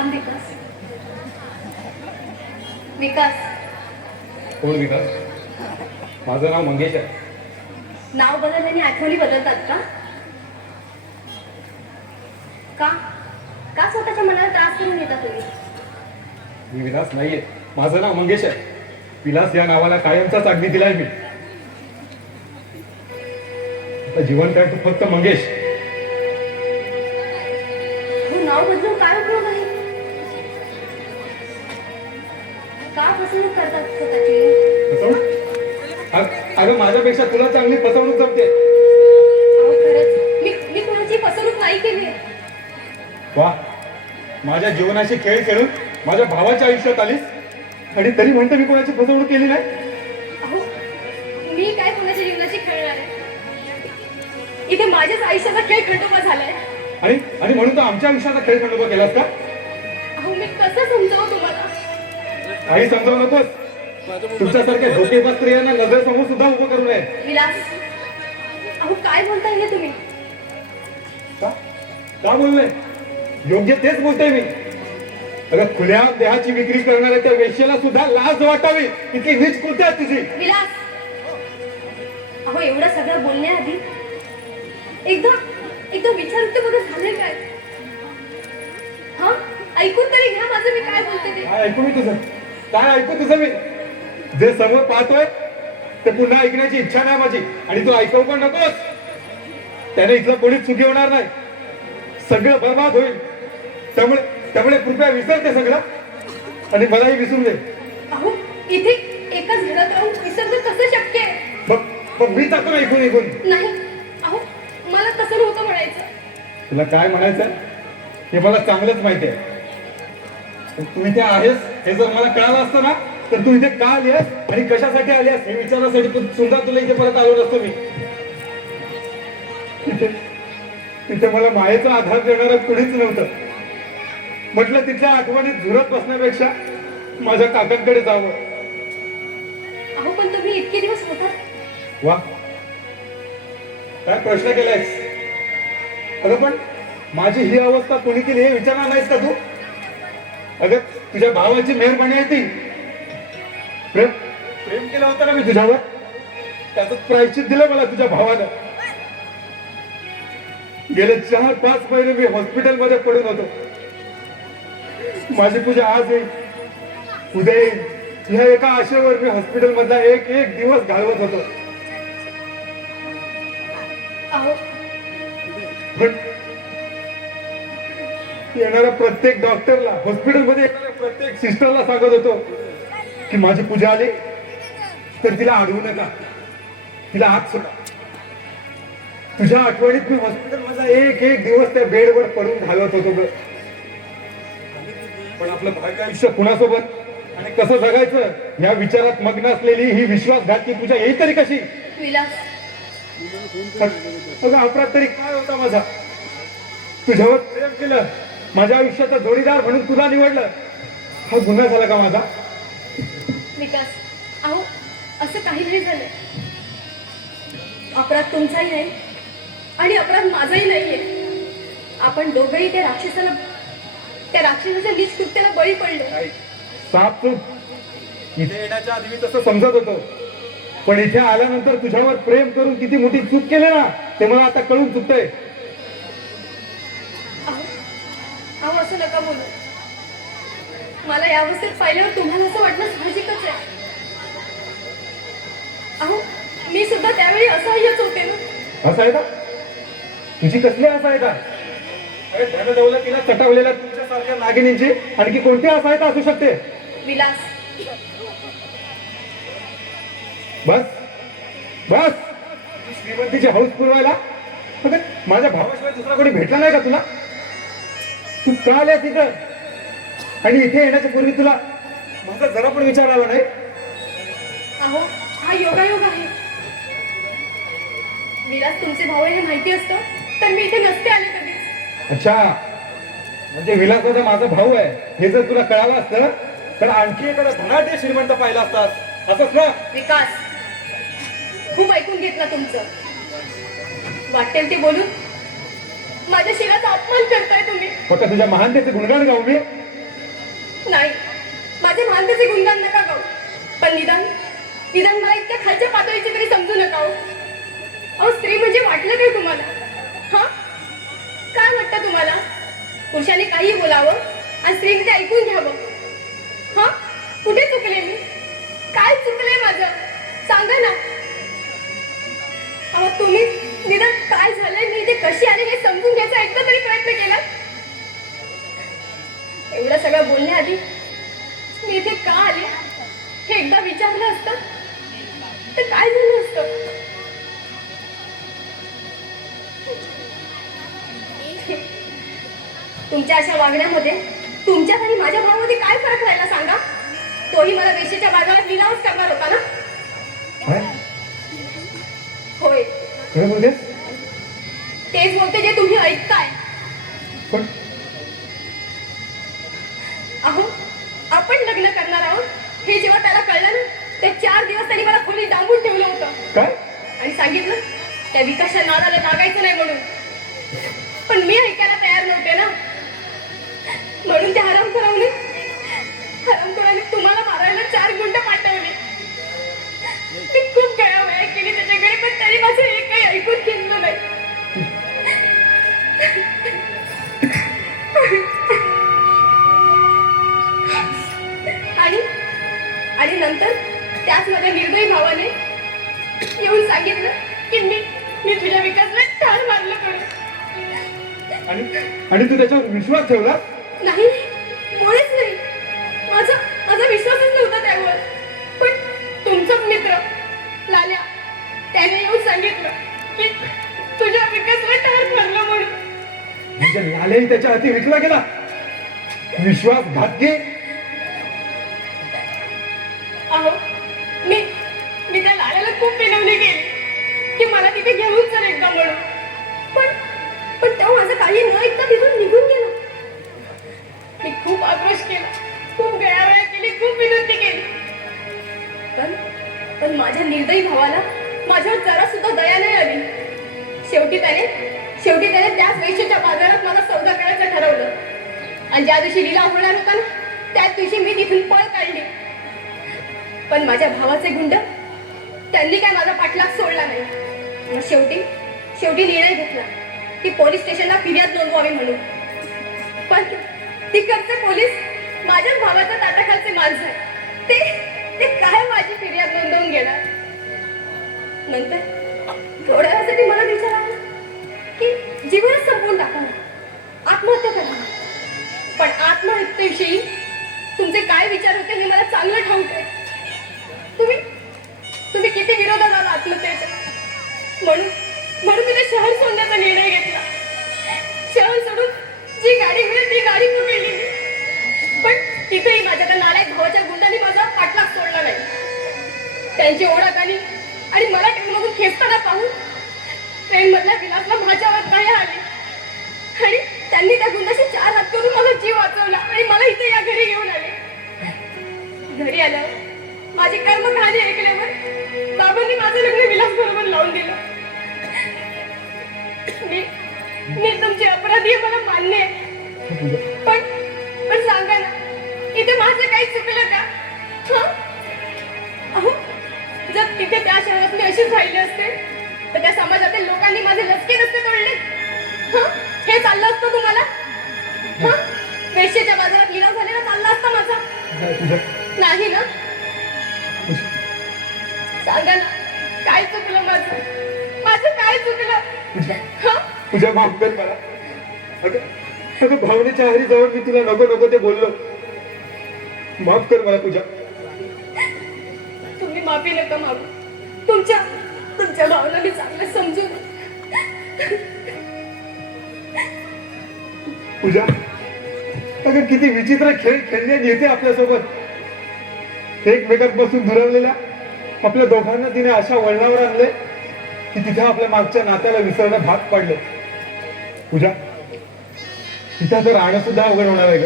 थांब विकास. विकास. कोण विकास? माझं नाव मंगेश आहे. नाव बदलल्याने आठवणी बदलतात का? का का स्वतःच्या मनाला त्रास करून घेता तुम्ही? मी विलास नाहीये, माझं नाव मंगेश आहे. विलास या नावाला कायमचाच अगदी दिलाय मी. आता जीवन काय तू फक्त मंगेश. हो, नाव बदलून काय उपयोग आहे? का फसवणूक करतात स्वतःची? अगं माझ्यापेक्षा तुला चांगली फसवणूक जमते. अहो खरंच मी कोणाची फसवणूक नाही केली. वा, माझ्या जीवनाशी खेळ खेळून माझ्या भावाच्या आयुष्यात आलीस आणि तरी म्हणते मी कोणाची फसवणूक केली नाही. अहो मी काय कोणाच्या जीवनाशी खेळणार आहे? इथे माझ्याच आयुष्याचा खेळ खंडोबा झालाय. आणि आणि म्हणून तर आमच्या आयुष्याचा खेळ खंडोबा केलास का? अहो मी कसं समजावं तुम्हाला? काही समजावू नकोस. तुमच्यासारख्या धोकेबाज स्त्रियांना नजरेसमोर सुद्धा उभं करू नये. विलास, अहो काय बोलताय हे तुम्ही? का बोललोय? योग्य तेच बोलतोय मी. अगं खुल्या देहाची विक्री करणाऱ्या त्या वेश्येला सुद्धा लाज वाटावी इतकी नीच कृती आहे तुझी. विलास, अहो एवढं सगळं बोलण्याआधी एकदा विचारते बघा झालंय काय? हा, ऐकून तरी घ्या माझं मी काय बोलते ते. काय ऐकू मी तुझं? काय ऐकू तुझं मी? जे समोर पाहतोय ते पुन्हा ऐकण्याची इच्छा नाही माझी आणि तू ऐकवू पण नकोस. त्याने इथलं कोणीच सुखी होणार नाही. सगळं बर्बाद होईल. त्यामुळे कृपया विसर ते सगळं आणि मलाही विसरून दे. अहो इथे एकाच घरात राहून विसरणं कसं शक्य आहे? मग मी जातो ऐकून. नाही, अहो मला तसं नव्हतं म्हणायचं. तुला काय म्हणायचं हे मला चांगलंच माहिती आहे. तू इथे आहेस हे जर मला कळालं असतं ना तर तू इथे का आली आहेस आणि कशासाठी आली आहेस हे विचारण्यासाठी सुद्धा तुला इथे परत आलो नसतो मी. तिथे मला मायेचा आधार देणारं कुणीच नव्हतं. म्हटलं तिथल्या आठवणीत झुरत बसण्यापेक्षा माझ्या काकांकडे जावं. अहो पण तुम्ही इतके दिवस होता. वा, काय प्रश्न केलायस? अगं पण माझी ही अवस्था कोणी केली हे विचारणार नाहीस का तू? अगं तुझ्या भावाची मेहरबानी आहे ती. प्रेम केलं होतं ना मी तुझ्यावर, त्याच प्रायश्चित दिलं मला तुझ्या भावानं. गेले 4-5 महिने मी हॉस्पिटलमध्ये पडून होतो. माझी पूजा आज येईल, उद्या येईल, ह्या एका आशेवर मी हॉस्पिटल मधला एक दिवस घालवत होतो. अहो पण येणाऱ्या प्रत्येक डॉक्टरला, हॉस्पिटलमध्ये येणाऱ्या प्रत्येक सिस्टरला सांगत होतो की माझी पूजा आली तर तिला अडवू नका, तिला आत सोडा. तुझ्या आठवणीत मी हॉस्पिटल मधला एक दिवस त्या बेडवर पडून घालवत होतो ग. पण आपलं भाग्य आयुष्य कुणासोबत आणि कसं जगायचं या विचारात मग्न असलेली ही विश्वासघातकी पूजा येईल तरी कशी? विलास, अगं अपराध तरी काय होता माझा? तुझ्यावर प्रेम केलं, माझ्या आयुष्याचा जोडीदार म्हणून तुला निवडलं, हा गुन्हा झाला का माझा? विकास, अहो असं काही नाही झालंय. अपराध तुमचाही नाही आणि अपराध माझाही नाहीये. आपण दोघंही त्या राक्षसाच्या नीच कृत्याला बळी पडलो. साप चूक. इथे येण्याच्या आधी मी तसं समजत होतो, पण इथे आल्यानंतर तुझ्यावर प्रेम करून किती मोठी चूक केली ना ते मला आता कळून चुकतंय. अहो असं नका बोलू. मला या अवस्थेत पाहिल्यावर तुम्हाला असं वाटणं साहजिकच आहे. अहो मी सुद्धा त्यावेळी असहाय्यच होते ना. असं आहे का? तुझी कसली असं आहे का? धनदौलतीला चटवलेल्या तुमच्यासारख्या नागिनींची आणखी कोणती असहायता असू शकते? विलास, बस बस, श्रीमंतीची हौस पुरवायला माझ्या भावाशिवाय दुसरा कोणी भेटला नाही का तुला? तू का आल्यास इथं? आणि इथे येण्याच्या पूर्वी तुला माझा जरा पण विचार आला नाही? अहो हा योगायोग आहे. विलास तुमचे भाऊ हे माहिती असतं तर मी इथे नसते आले कधीच. अच्छा, म्हणजे विलास दादा माझा भाऊ आहे हे जर तुला कळालं असतं तर आणखी एखादा धनाढ्य श्रीमंत पाहिला असतास, असंच ना? विकास, खूप ऐकून घेतलं तुमचं. वाटेल ते बोलून माझ्या शिराचा अपमान करताय तुम्ही. फक्त तुझ्या महानतेचे गुणगान गाऊ मी? नाही, माझे मानतेचे गुणगान नका गाऊ, पण निदान निदान मला इतक्या खालच्या पातळीची तरी समजू नका हो. अहो, स्त्री म्हणजे वाटलं काय तुम्हाला? हा, काय वाटतं तुम्हाला? पुरुषाने काही बोलावं आणि स्त्रीने ते ऐकून घ्यावं. हा, कुठे चुकले मी? काय चुकले माझं? सांगा ना. अहो, तुम्ही निदान काय झालंय, मी इथे कशी आले हे समजून घ्यायचा एकदा तरी प्रयत्न केला? एवढं सगळं बोलण्याआधी मी इथे का आले हे एकदा विचारलं असतं तर काय झालं असतं? तुमच्या अशा वागण्यामध्ये तुमच्यात आणि माझ्या भावामध्ये काय फरक राहिला सांगा? तोही मला वेश्येच्या बाजारात लिलावच करणार होता ना? काय होय, काय बोलतेस? तेच बोलते जे तुम्ही ऐकताय. पण अहो, आपण लग्न करणार आहोत हे जेव्हा त्याला कळलं ना, ते 4 दिवस त्यांनी मला खोलीत डांबून ठेवलं होतं काय आणि सांगितलं त्या विकासच्या नादाला लागायचं नाही म्हणून. पण मी ऐकायला तयार नव्हते ना, म्हणून ते हरामखोराने तुम्हाला मारायला 4 गुंड पाठवले. मी खूप गयावया केली त्याच्याकडे, पण तरी माझं एकही ऐकून घेतलं नाही. आणि आणि नंतर त्याच माझ्या निर्दयी भावाने येऊन सांगितलं की मी तुझ्या विकासला ठार मारलं करू. आणि तू त्याच्यावर विश्वास ठेवला? नाही, मुळेच नाही. माझा विश्वासच नव्हता त्यावर. पण तुमचाच मित्र लाल्या त्याने येऊन सांगितलं की तुझ्या विकासला ठार मारलं म्हणून. म्हणजे लाल्याही त्याच्या हाती विकला गेला? विश्वासघातकी. अहो, मी त्या लाल्याला खूप विनवणी केली की मला तिथे घेऊन चल एकदा म्हणून. पण तेव्हा माझं काही न ऐकता तिथून निघून गेला. मी खूप आक्रोश केला, खूप गयावया केली, खूप विनंती केली. पण माझ्या निर्दयी भावाला माझ्यावर जरा सुद्धा दया नाही आली. शेवटी त्याने त्याच वेश्येच्या बाजारात मला सौदा करायचं ठरवलं. आणि ज्या दिवशी लिलाव होणार होता ना, त्याच दिवशी मी तिथून पळ काढली. पण माझ्या भावाचे गुंड त्यांनी काय माझा पाठलाग सोडला नाही. मग शेवटी निर्णय घेतला की पोलीस स्टेशनला फिर्याद नोंदवावी म्हणून. पण तिकडचे पोलीस माझ्याच भावाच्या ताटाखालचे माणसं आहे. ते काय माझी फिर्याद नोंदवून घेणार? नंतर थोड्या वेळासाठी मला विचार आला की जीवनच संपवून टाकावं, आत्महत्या करावी. पण आत्महत्येविषयी तुमचे काय विचार होते हे मला चांगलं ठाऊक आहे. तुम्ही किती विरोधात आला आत्महत्येच्या. म्हणून मी ते शहर सोडण्याचा निर्णय घेतला. शहर सोडून जी गाडी मिळेल ती गाडी पकडली मी. पण तिथेही माझ्या त्या नालायक भावाच्या गुंडांनी माझा पाठलाग सोडला नाही. त्यांची ओळख आली आणि मला ट्रेनमधून खेचताना पाहून ट्रेनमधल्या विलासला माझ्यावर दया आली आणि त्यांनी त्या गुंडाशी 4 हात करून माझा जीव वाचवला आणि मला इथे या घरी घेऊन आले. घरी आल्यावर माझी कर्म कहाणी ऐकल्यावर बाबांनी माझं लग्न विलास बरोबर लावून दिलं. मी तुमची अपराधी आहे, मला मान्य आहे. पण सांगा ना, इथे माझं काही चुकलं का? अहो, जर तिथे त्या शहरात मी अशीच राहिले असते तर त्या समाजातील लोकांनी माझे लचके नसते तोडले. हे चाललं असतं तुम्हाला? वेश्येच्या बाजारात लिलाव झालेला चालला असता माझा? नाही ना? सांगा ना, काय चुकलं माझं काय चुकलं? तुझ्या माफ कर मला. अगं भावनेच्या आहारी जाऊन मी तुला नको ते बोललो. माफ कर मला पूजा. तुम्ही माफी नका मागू. तुमच्या भावना मी चांगलं समजून. पूजा, अगं किती विचित्र खेळ खेळले येते आपल्यासोबत. एकमेकांपासून दुरावलेल्या आपल्या दोघांना तिने अशा वळणावर आणले की तिथे आपल्या मागच्या नात्याला विसरणं भाग पडलं. पूजा, तिथं तर राहणं सुद्धा अवघड होणार आहे ग.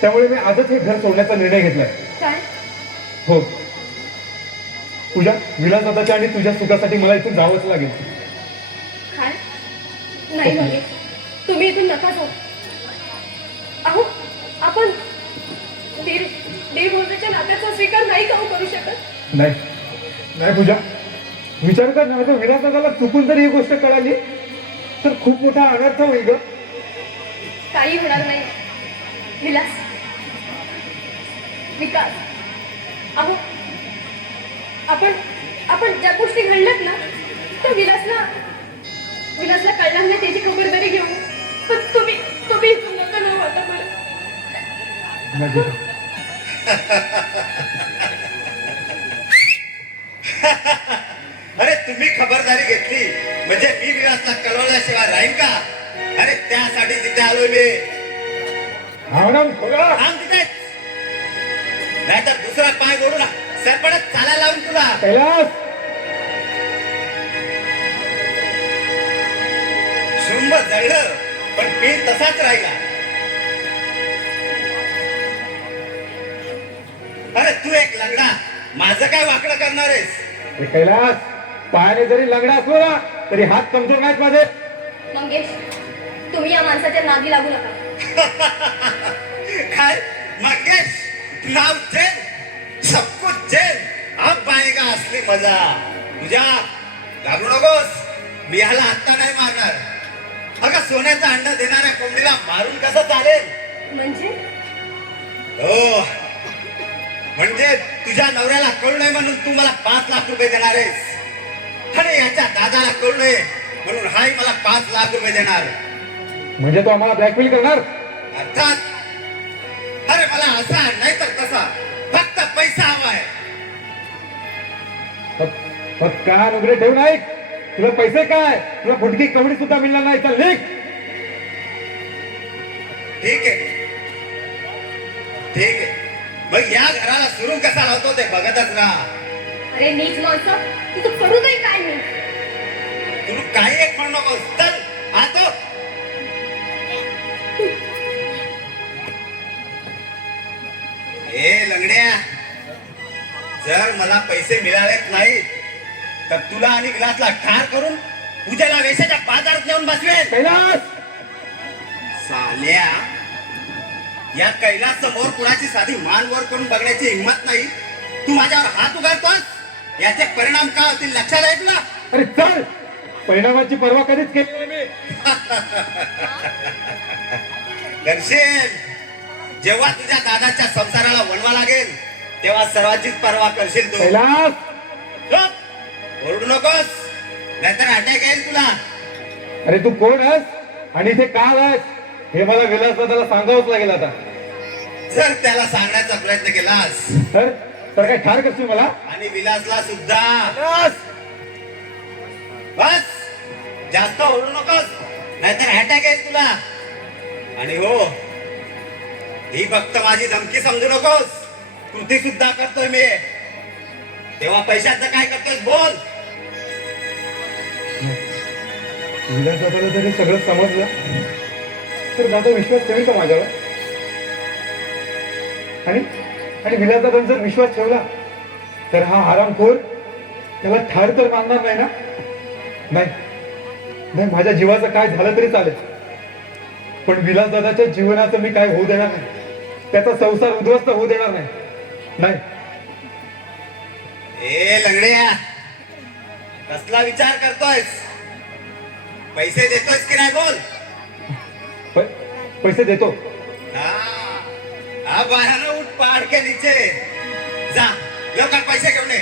त्यामुळे मी आजच हे घर सोडण्याचा निर्णय घेतलाय. काय? हो पूजा, विलासदादाच्या आणि तुझ्या सुखासाठी मला इथून जावंच लागेल. काय? नाही मगे, तुम्ही इथून नका जाऊ. अहो आपण दीड दीड वर्षाच्या नात्याचा स्वीकार नाही का हो करू शकत? नाही नाही पूजा, विचार कर ना, जर विलासदादाला चुकून जर ही गोष्ट कळाली तर खूप मोठा अनर्थ होईल ग. काही होणार नाही विलास, विकास. अहो आपण आपण ज्या गोष्टी घडल्यात ना त्या विलासला कळणार नाही त्याची खबरदारी घेऊ. पण तुम्ही इथून नका ना आता मला. नाही पूजा. अरे तुम्ही खबरदारी घेतली म्हणजे मी विलासला कळवल्याशिवाय राहील का? अरे त्यासाठी तिथे आलोय मी. हा ना बघा. थांब तिथेच, नाहीतर दुसरा पाय ओढून सरपडत चालायला लावून तुला. कैलास, शुंभ जळलं पण पेन तसाच राहिला. अरे तू एक लंगडा, माझं काय वाकडं करणार आहेस? हे कैलास, पायाने जरी लंगडा असलो ना तरी हात कमजोर नाहीत माझे. मंगेश, तुम्ही या माणसाच्या नादी लागू नका. काय मंगेश, नाव जेल, सब कुछ जेल, अब आएगा असली मजा. तुझ्या घाबरू नकोस, मी ह्याला आत्ता नाही मारणार. अगं सोन्याचा अंडा देणाऱ्या कोंबडीला मारून कसं चालेल? म्हणजे हो, म्हणजे तुझ्या नवऱ्याला कळू नये म्हणून तू मला 5 लाख रुपये देणार आहेस आणि याच्या दादाला कळू नये म्हणून हाही मला 5 लाख रुपये देणार. म्हणजे तो आम्हाला ब्लॅकमेल करणार? अर्थात. अरे मला असा नाही तर तसा फक्त पैसा हवाय. फक्त कान उघडे ठेवून ऐक, तुला पैसे काय, तुला फुटकी कवडी सुद्धा मिळणार नाही. चल निघ. ठीक आहे, ठीक आहे, मग या घराला सुरू कसा लावतो ते बघतच राहा. अरे नीच माणसं, तू करू काही काय नाही. तू काही एक म्हणू नकोस. चल आतो. ए लंगड्या, जर मला पैसे मिळालेच नाहीत तर तुला आणि विलासला ठार करून पूजेला वेशाच्या बाजारात नेऊन बसवेन. कैलास, साल्या, या कैलास समोर कुणाची साधी मान वर करून बघण्याची हिंमत नाही. तू माझ्यावर हात उगारतोस, याचे परिणाम काय होतील लक्षात आहे तुला? अरे चल, परिणामाची पर्वा कधीच केली नाही मी. करशील, जेव्हा तुझ्या दादाच्या संसाराला वणवा लागेल तेव्हा सर्वांचीच परवा करशील तू. कैलास, चुप, ओरडू नकोस, नाहीतर अटॅक येईल तुला. अरे तू कोण आहेस आणि इथे का आहेस हे मला विलासदादाला सांगावंच लागेल आता. जर त्याला सांगण्याचा प्रयत्न केलास तर काय ठार करशील मला? आणि विलासला सुद्धा. कैलास, बस, जास्त ओरडू नकोस, नाहीतर अटॅक येईल तुला. आणि हो, ही फक्त माझी धमकी समजू नकोस, कृती सुद्धा करतोय मी. तेव्हा पैशाचं काय करतोय बोल. विलासदादाला जरी सगळं समजलं तर दादा विश्वास ठेवेल का माझ्यावर? आणि विलासदादाने जर विश्वास ठेवला तर हा हरामखोर त्याला ठार तर मानणार नाही ना? नाही, माझ्या जीवाचं काय झालं तरी चालेल, पण विलासदादाच्या जीवनाचं मी काय होऊ देणार नाही. त्याचा संसार उद्ध्वस्त होऊ देणार नाही. ए लंगड्या, कसला विचार करतोयस? पैसे देतोयस की नाही बोल. पैसे देतो. अब आया ना, उठ पहाड़ के नीचे जा, लवकर पैसे घेऊन ये.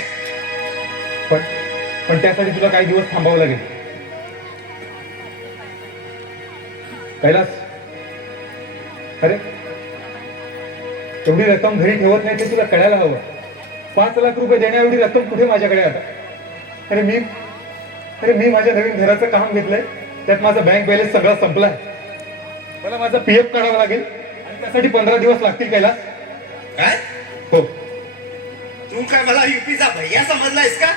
पण त्यासाठी तुला काही दिवस थांबावं लागेल. कैलास, अरे एवढी रक्कम घरी ठेवत नाही ते तुला कळायला हवं. 5 लाख रुपये देण्या एवढी रक्कम कुठे माझ्याकडे आता? अरे मी माझ्या नवीन घराचं काम घेतलंय, त्यात माझा बँक बॅलन्स सगळा संपलाय. मला माझा पीएफ काढावा लागेल आणि त्यासाठी 15 दिवस लागतील. कैलास, काय? हो. तू काय मला युपीचा भैया समजलायस का?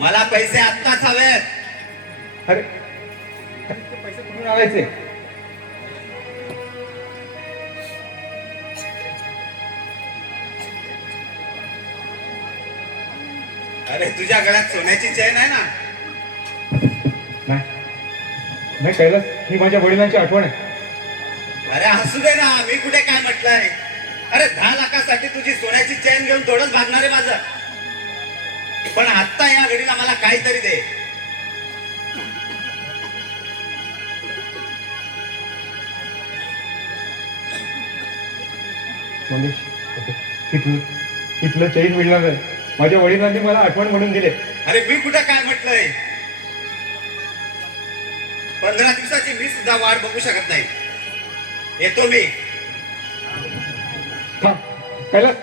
मला पैसे आत्ताच हवेत. अरे ते पैसे कुठून आणायचे? अरे तुझ्या गळ्यात सोन्याची चेन आहे ना? नाही कैलास, ही माझ्या वडिलांची आठवण आहे. अरे हसू दे ना, मी कुठे काय म्हटलंय. अरे 10 लाखासाठी तुझी सोन्याची चेन घेऊन थोडंच भागणार आहे माझं. पण आत्ता या घडीला मला काहीतरी दे. मनीष, इथलं इथलं चैन मिळणार नाही. माझ्या वडिलांनी मला आठवण म्हणून दिले. अरे मी कुठं काय म्हटलंय. 15 दिवसाची मी सुद्धा वाट बघू शकत नाही. येतो मी. थांब, कैलास.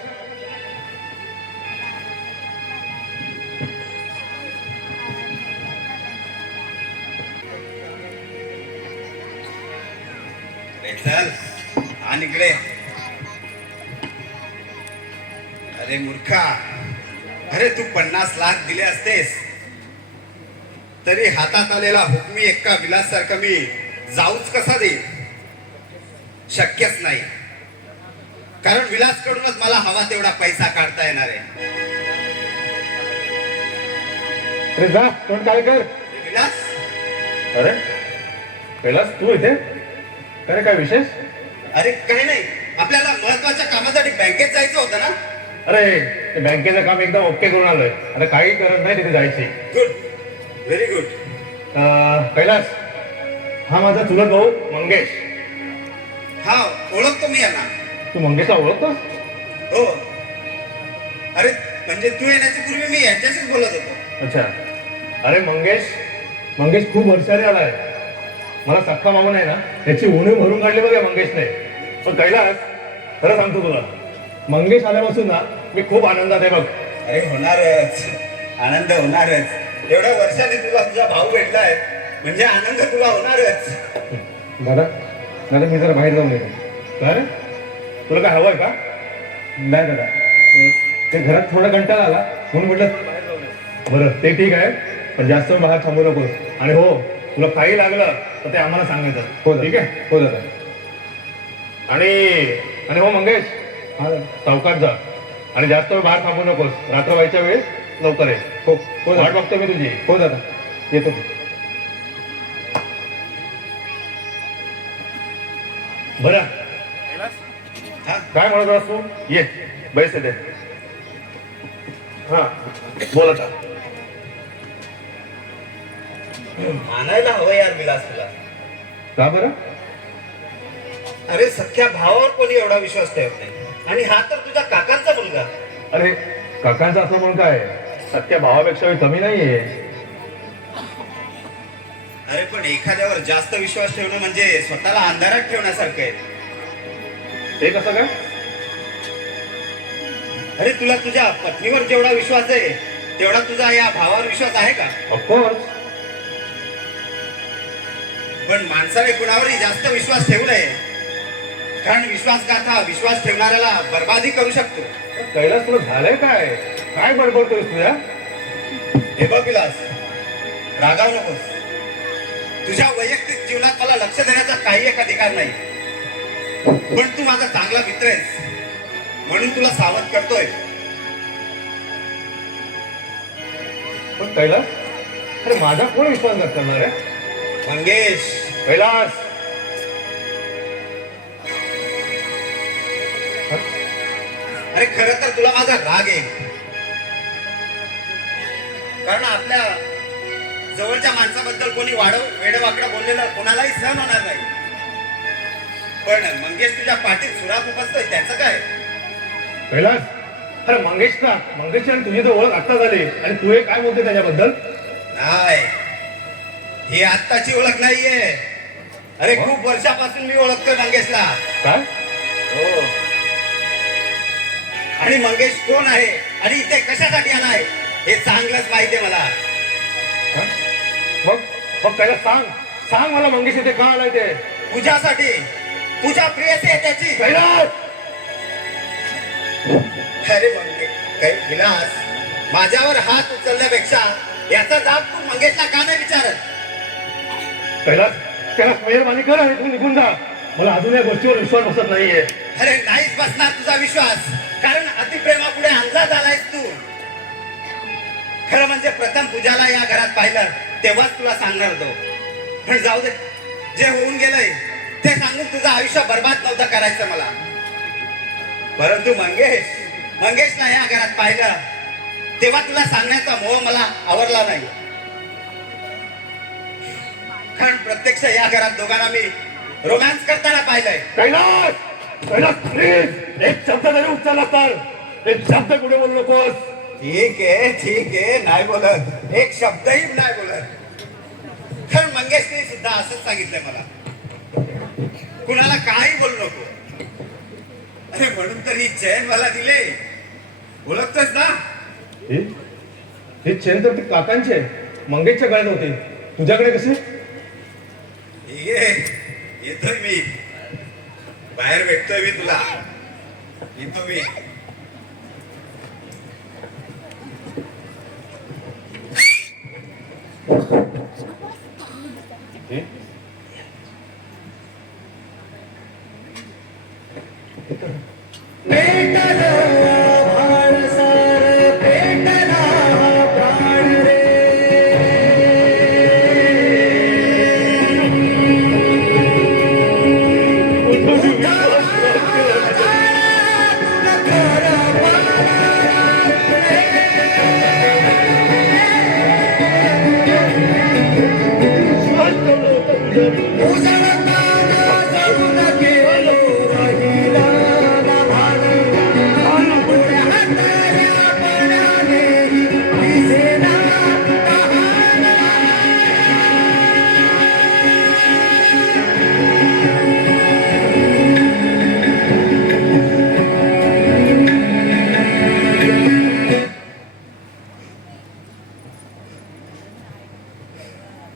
अरे चल, आणि इकडे. अरे मूर्खा, अरे तू 50 लाख दिले असतेस तरी हातात आलेला हुकमी एक्का विलास सारखा मी जाऊच कसा देईन. शक्यच नाही, कारण विलास कडूनच मला हवा तेवढा पैसा काढता येणार आहे. अरे जा, तोंड काय कर. विलास, अरे कैलास, तू इथे अरे काय विशेष? अरे काही नाही, आपल्याला महत्वाच्या कामासाठी बँकेत जायचं होतं ना. अरे ते बँकेचं काम एकदम ओके करून आलोय. आता काही गरज नाही तिथे जायची. Good, very good. कैलास, हा माझा चुलत भाऊ मंगेश. हा, ओळखतो मी यांना. तू मंगेशला ओळखतोस? हो. अरे म्हणजे तू येण्याच्या पूर्वी मी यांच्याशीच बोलत होतो. अच्छा. अरे मंगेश खूप वर्षाने आलाय. मला सख्खा मामा नाही ना, त्याची उणीव भरून काढली बघा मंगेशने. पण कैलास, खरं सांगतो तुला, मंगेश आल्यापासून ना मी खूप आनंदात आहे बघ. अरे होणारच, आनंद होणारच. एवढ्या वर्षाने तुला तुझा भाऊ भेटलाय म्हणजे आनंद तुला होणारच. दादा मी जरा बाहेर जाऊन येतो. काय तुला काय हवंय का? नाही दादा, ते घरात थोडा कंटाळा आला म्हणून म्हटलं बाहेर जाऊन येतो. बरं ते ठीक आहे, पण जास्त वेळ बाहेर थांबू नकोस. आणि हो, तुला काही लागलं तर ते आम्हाला सांगायचं. हो ठीक आहे. हो दादा. आणि हो मंगेश, हा सावकाश जा आणि जास्त वेळ बाहेर थांबू नकोस. रात्र व्हायच्या वेळेस लवकर ये. हो हो, वाट बघतो मी तुझी. हो दादा, येतो. बरं हा, काय म्हणत होतास तू? ये बैस दे. हा बोल आता. मानायला हवं यार विलास तुला. का बरं? अरे सख्या भावावर कोणी एवढा विश्वास ठेवत नाही, आणि हा तर तुझ्या काकांचा मुलगा. अरे काकांचा असं म्हणून काय, सख्या भावापेक्षा मी कमी नाहीये. अरे पण एखाद्यावर जास्त विश्वास ठेवणं म्हणजे स्वतःला अंधारात ठेवण्यासारखं आहे. ते कसं काय? अरे तुला तुझ्या पत्नीवर जेवढा विश्वास आहे तेवढा तुझा या भावावर विश्वास आहे का? ऑफकोर्स. पण माणसाने कुणावरही जास्त विश्वास ठेवू नये, कारण विश्वासघात विश्वास ठेवणाऱ्याला बर्बादी करू शकतो. कैलास, तुला झालंय काय? काय बडबडतोयस तुझ्या? हे बघ विलास, रागावू नकोस. तुझ्या वैयक्तिक जीवनात मला लक्ष देण्याचा काही एक अधिकार नाही, पण तू माझा चांगला मित्र आहेस म्हणून तुला सावध करतोय. पण कैलास, अरे माझा कोण विश्वासघात करणार आहे? मंगेश, कैलास, अरे खरं तर तुला माझा राग आहे, कारण आपल्या जवळच्या माणसाबद्दल कोणी वेडवाकडं बोललेलं कोणालाही सहन होणार नाही. पण मंगेश तुझ्या पाठीत सुरात उपसतोय त्याचं काय? कैलास, अरे मंगेशची आणि तुझी तर ओळख आत्ता झाली आणि तू हे काय बोलते त्याच्याबद्दल? नाही, ही आत्ताची ओळख नाहीये. अरे खूप वर्षापासून मी ओळखतोय मंगेशला. काय? हो. आणि मंगेश कोण आहे आणि इथे कशासाठी आला आहे हे चांगलंच माहिती आहे मला. हा? मग कैलास, सांग मला मंगेश इथे का आलाय ते? तुझ्यासाठी, तुझ्या प्रियसी आहे त्याची. कैलास, अरे विलास, माझ्यावर हात उचलण्यापेक्षा याचा जाब तू मंगेशला का नाही विचारत? कैलास मेहरबानी कर आणि तू निघून जा. मला अजून या गोष्टीवर विश्वास बसत नाहीये. अरे नाहीच बसणार तुझा विश्वास, कारण अतिप्रेमापुढे अंदाज आलायस तू. खरं म्हणजे प्रथम पूजाला या घरात पाहिलं तेव्हाच तुला सांगणार होतो. पण जाऊ दे, जे होऊन गेलंय ते सांगून तुझं आयुष्य बर्बाद नव्हतं करायचं मला. परंतु मंगेशला या घरात पाहिलं तेव्हा तुला सांगण्याचा मोह मला आवडला नाही. कारण प्रत्यक्ष या घरात दोघांना मी रोमॅन्स करताना पाहिलंय. कैलास प्लीज एक शब्द जरी उच्चारला तर एक शब्द कुठे बोलू नकोस. ठीक आहे नाही बोलत, एक शब्दही नाही बोलत. कारण मंगेशने सुद्धा असंच सांगितलंय मला, कुणाला काही बोलू नको. अरे म्हणून तर ही चैन मला दिले, ओळखतोस ना? हे चेन तर ते काकांचे मंगेशच्या गळ्यात होते, तुझ्याकडे कसे? येतोय मी बाहेर, भेटतोय मी तुला, येतो मी.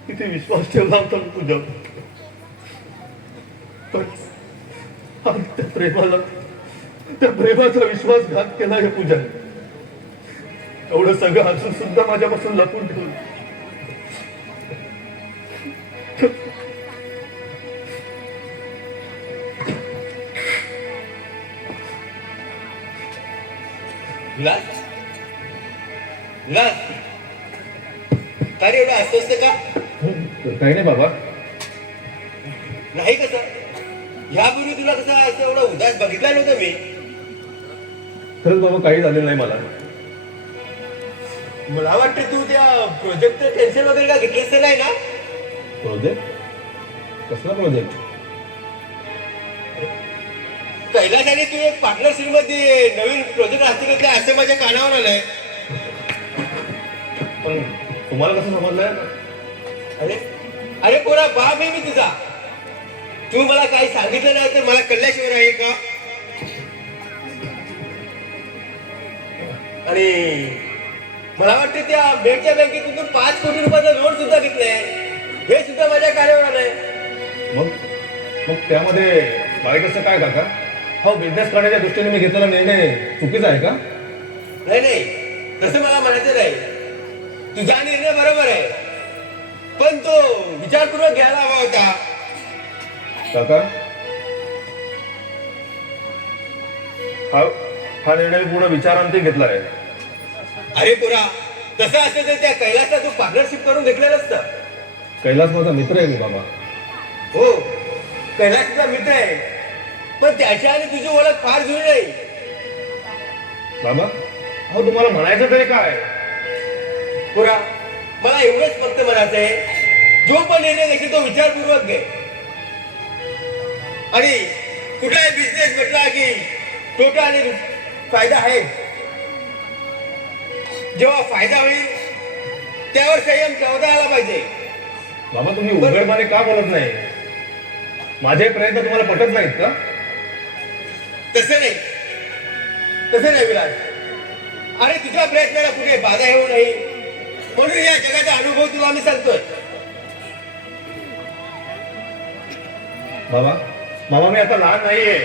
किती विश्वास ठेवला होता तुझ्या, पण आणि त्या प्रेमाचा विश्वासघात केला हे पूजा. एवढं सगळं असून सुद्धा माझ्यापासून लपून ठेवलं. काय रे, एवढं अस्वस्थ का? काही नाही बाबा. नाही कसं, ह्यापूर्वी तुला कसं असं एवढं उदास बघितला नव्हतं मी. खरंच बाबा काही झालेलं नाही मला. मला वाटतं तू त्या प्रोजेक्टचं टेन्शन वगैरे का घेतलंच तर नाही ना? प्रोजेक्ट? कसला प्रोजेक्ट? कैलासाने तू एक पार्टनरशिप मध्ये नवीन प्रोजेक्ट हाती घेतला असं माझ्या कानावर आलंय. पण तुम्हाला कसं समजलंय? अरे पोरा, बाप आहे मी तुझा. तू मला काही सांगितलं नाही तर मला कळल्याशिवाय आहे का? आणि मला वाटतं त्या बेडच्या बँकेतून तू 5 कोटी रुपयाचा लोन सुद्धा घेतलाय, हे सुद्धा माझ्या कार्यावर आलंय. मग त्यामध्ये वाईट असं काय काका? हो, बिझनेस करण्याच्या दृष्टीने मी घेतलेला निर्णय चुकीचा आहे का? नाही, तसं मला म्हणायचं नाही. तुझा निर्णय बरोबर आहे, पण तो विचारपूर्वक घ्यायला हवा होता. काका, हा निर्णय पूर्ण विचारांती घेतला आहे. अरे पुरा, तसं असतं तर त्या कैलासला तू पार्टनरशिप करून घेतलेलं असतं. कैलास माझा मित्र आहे मी बाबा. हो, कैलास तुझा मित्र आहे, पण त्याची आणि तुझी ओळख फार जुनी नाही. बाबा, हो तुम्हाला म्हणायचं तरी काय? पुरा, मला एवढंच फक्त म्हणायचंय, जो पण निर्णय घेशील तो विचारपूर्वक घे. आणि कुठलाही बिझनेस म्हटला की तोटा आणि फायदा आहे. जेव्हा फायदा होईल त्यावर संयम ठेवता आला पाहिजे. बाबा, तुम्ही उघडपणे का बोलत नाही? माझे प्रयत्न तुम्हाला पटत नाहीत का? तसं नाही विलास. अरे तुझ्या प्रयत्नाला कुठे बाधा येऊ नये म्हणून या जगाचा अनुभव तुला मी सांगतोय. बाबा, मी आता लहान नाहीये.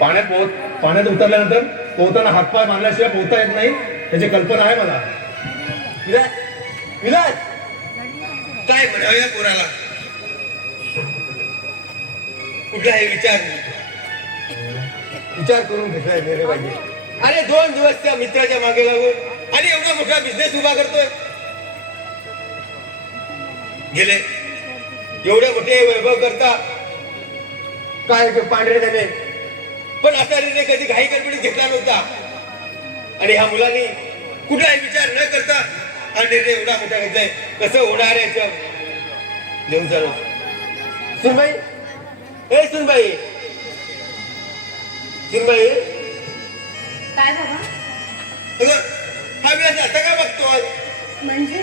पाण्यात उतरल्यानंतर पोहताना हातपाय मारल्याशिवाय पोहता येत नाही, त्याची कल्पना आहे मला. विलास, काय म्हणावं या पोराला? कुठलाही विचार करून घेतलाय मेरे पाहिजे. अरे 2 दिवस त्या मित्राच्या मागे लागून आणि एवढा मोठा बिझनेस उभा करतोय. गेले एवढे मोठे वैभव करता काय पांढरे झाले पण असा निर्णय कधी घाई गडबडीत घेतला नव्हता आणि ह्या मुलांनी कुठलाही विचार न करता हा निर्णय एवढा मोठा घेतलाय कसं होणार याचं देऊन चालू सुनबाई ए सुनबाई सुनबाई काय बाबा अगं हा विलास आता काय बघतोय म्हणजे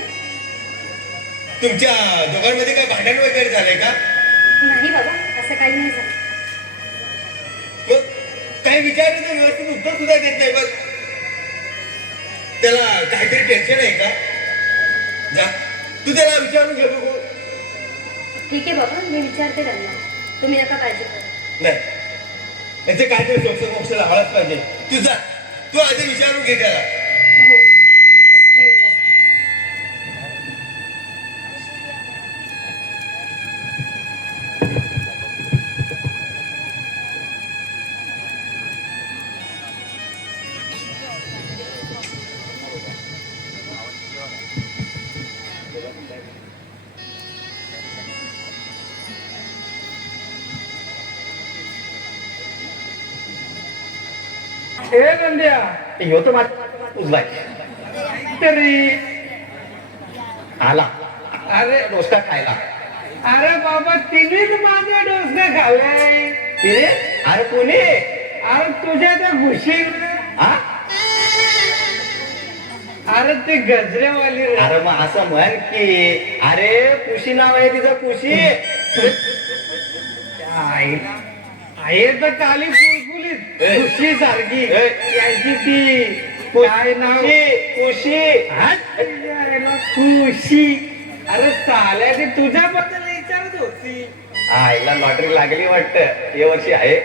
तुमच्या दोघांमध्ये काय भांडण वगैरे झालंय का नाही बाबा असं काही नाही झालं मग काही विचारलं तर व्यवस्थित उत्तर सुद्धा देत नाही बघ त्याला काहीतरी टेन्शन आहे का जा तू त्याला विचारून घे बघू ठीक आहे बाबा मी विचारते त्यांना तुम्ही नका काळजी करू नाही याचे काहीतरी सोक्ष मोक्ष लावायलाच पाहिजे तू जा तू आधी विचारून घे त्याला हो मी विचारते. ए नंद्या ह्यो तर माझ उजलाय तरी आला अरे डोसका खायला अरे बाबा तिनेच माझे डोसके खाल्ले तिने अरे कोणी अरे तुझ्या त्या घुशील हा अरे ते गजरेवाली रे. अरे मग असं म्हण की अरे कुशी नाव आहे तिचं कुशी आई आहे तर काली फुलफुलीत ए. घुशी सारखी ए. यायची ती काय नाव कुशी हात यायला खुशी अरे चाल्याची तुझ्याबद्दल विचारत होती आईला लॉटरी लागली वाटत या वर्षी आहे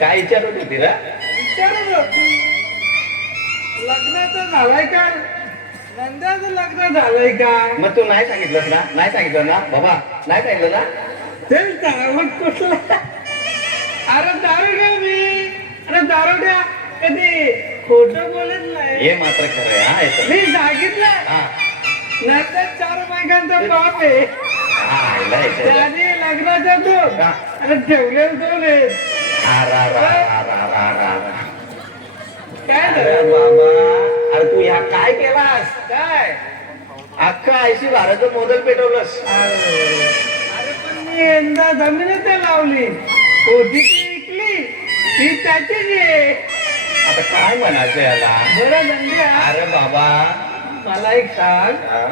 काय विचारत होती रा विचारत होती लग्नाचं झालंय का नंद्याचं लग्न झालंय का मग तू नाही सांगितलंस ना नाही सांगितलं ना बाबा नाही सांगितलं ना ते सांगत कुठला अरे दारुड्या मी अरे दारुड्या कधी खोट बोलत नाही हे मात्र खरं आहे हा याचं. मी सांगितलं हा नंतर 4 बायकांचा बाप आहे हा, आईला याचं. त्याने लग्नाच्या 2 हा. अरे ठेवले 2 आहेत आ, रा, रा, रा, रा, रा, रा, रा. काय अरे झालं बाबा अरे तू ह्या काय केलास काय अख्खा 80 भारत मोदल पेटवलंस अरे पण मी यंदा जमीनच नाही लावली होती ती विकली ती त्याचीच आहे आता काय म्हणायचं याला बरं धंद्या अरे बाबा मला एक सांग हा?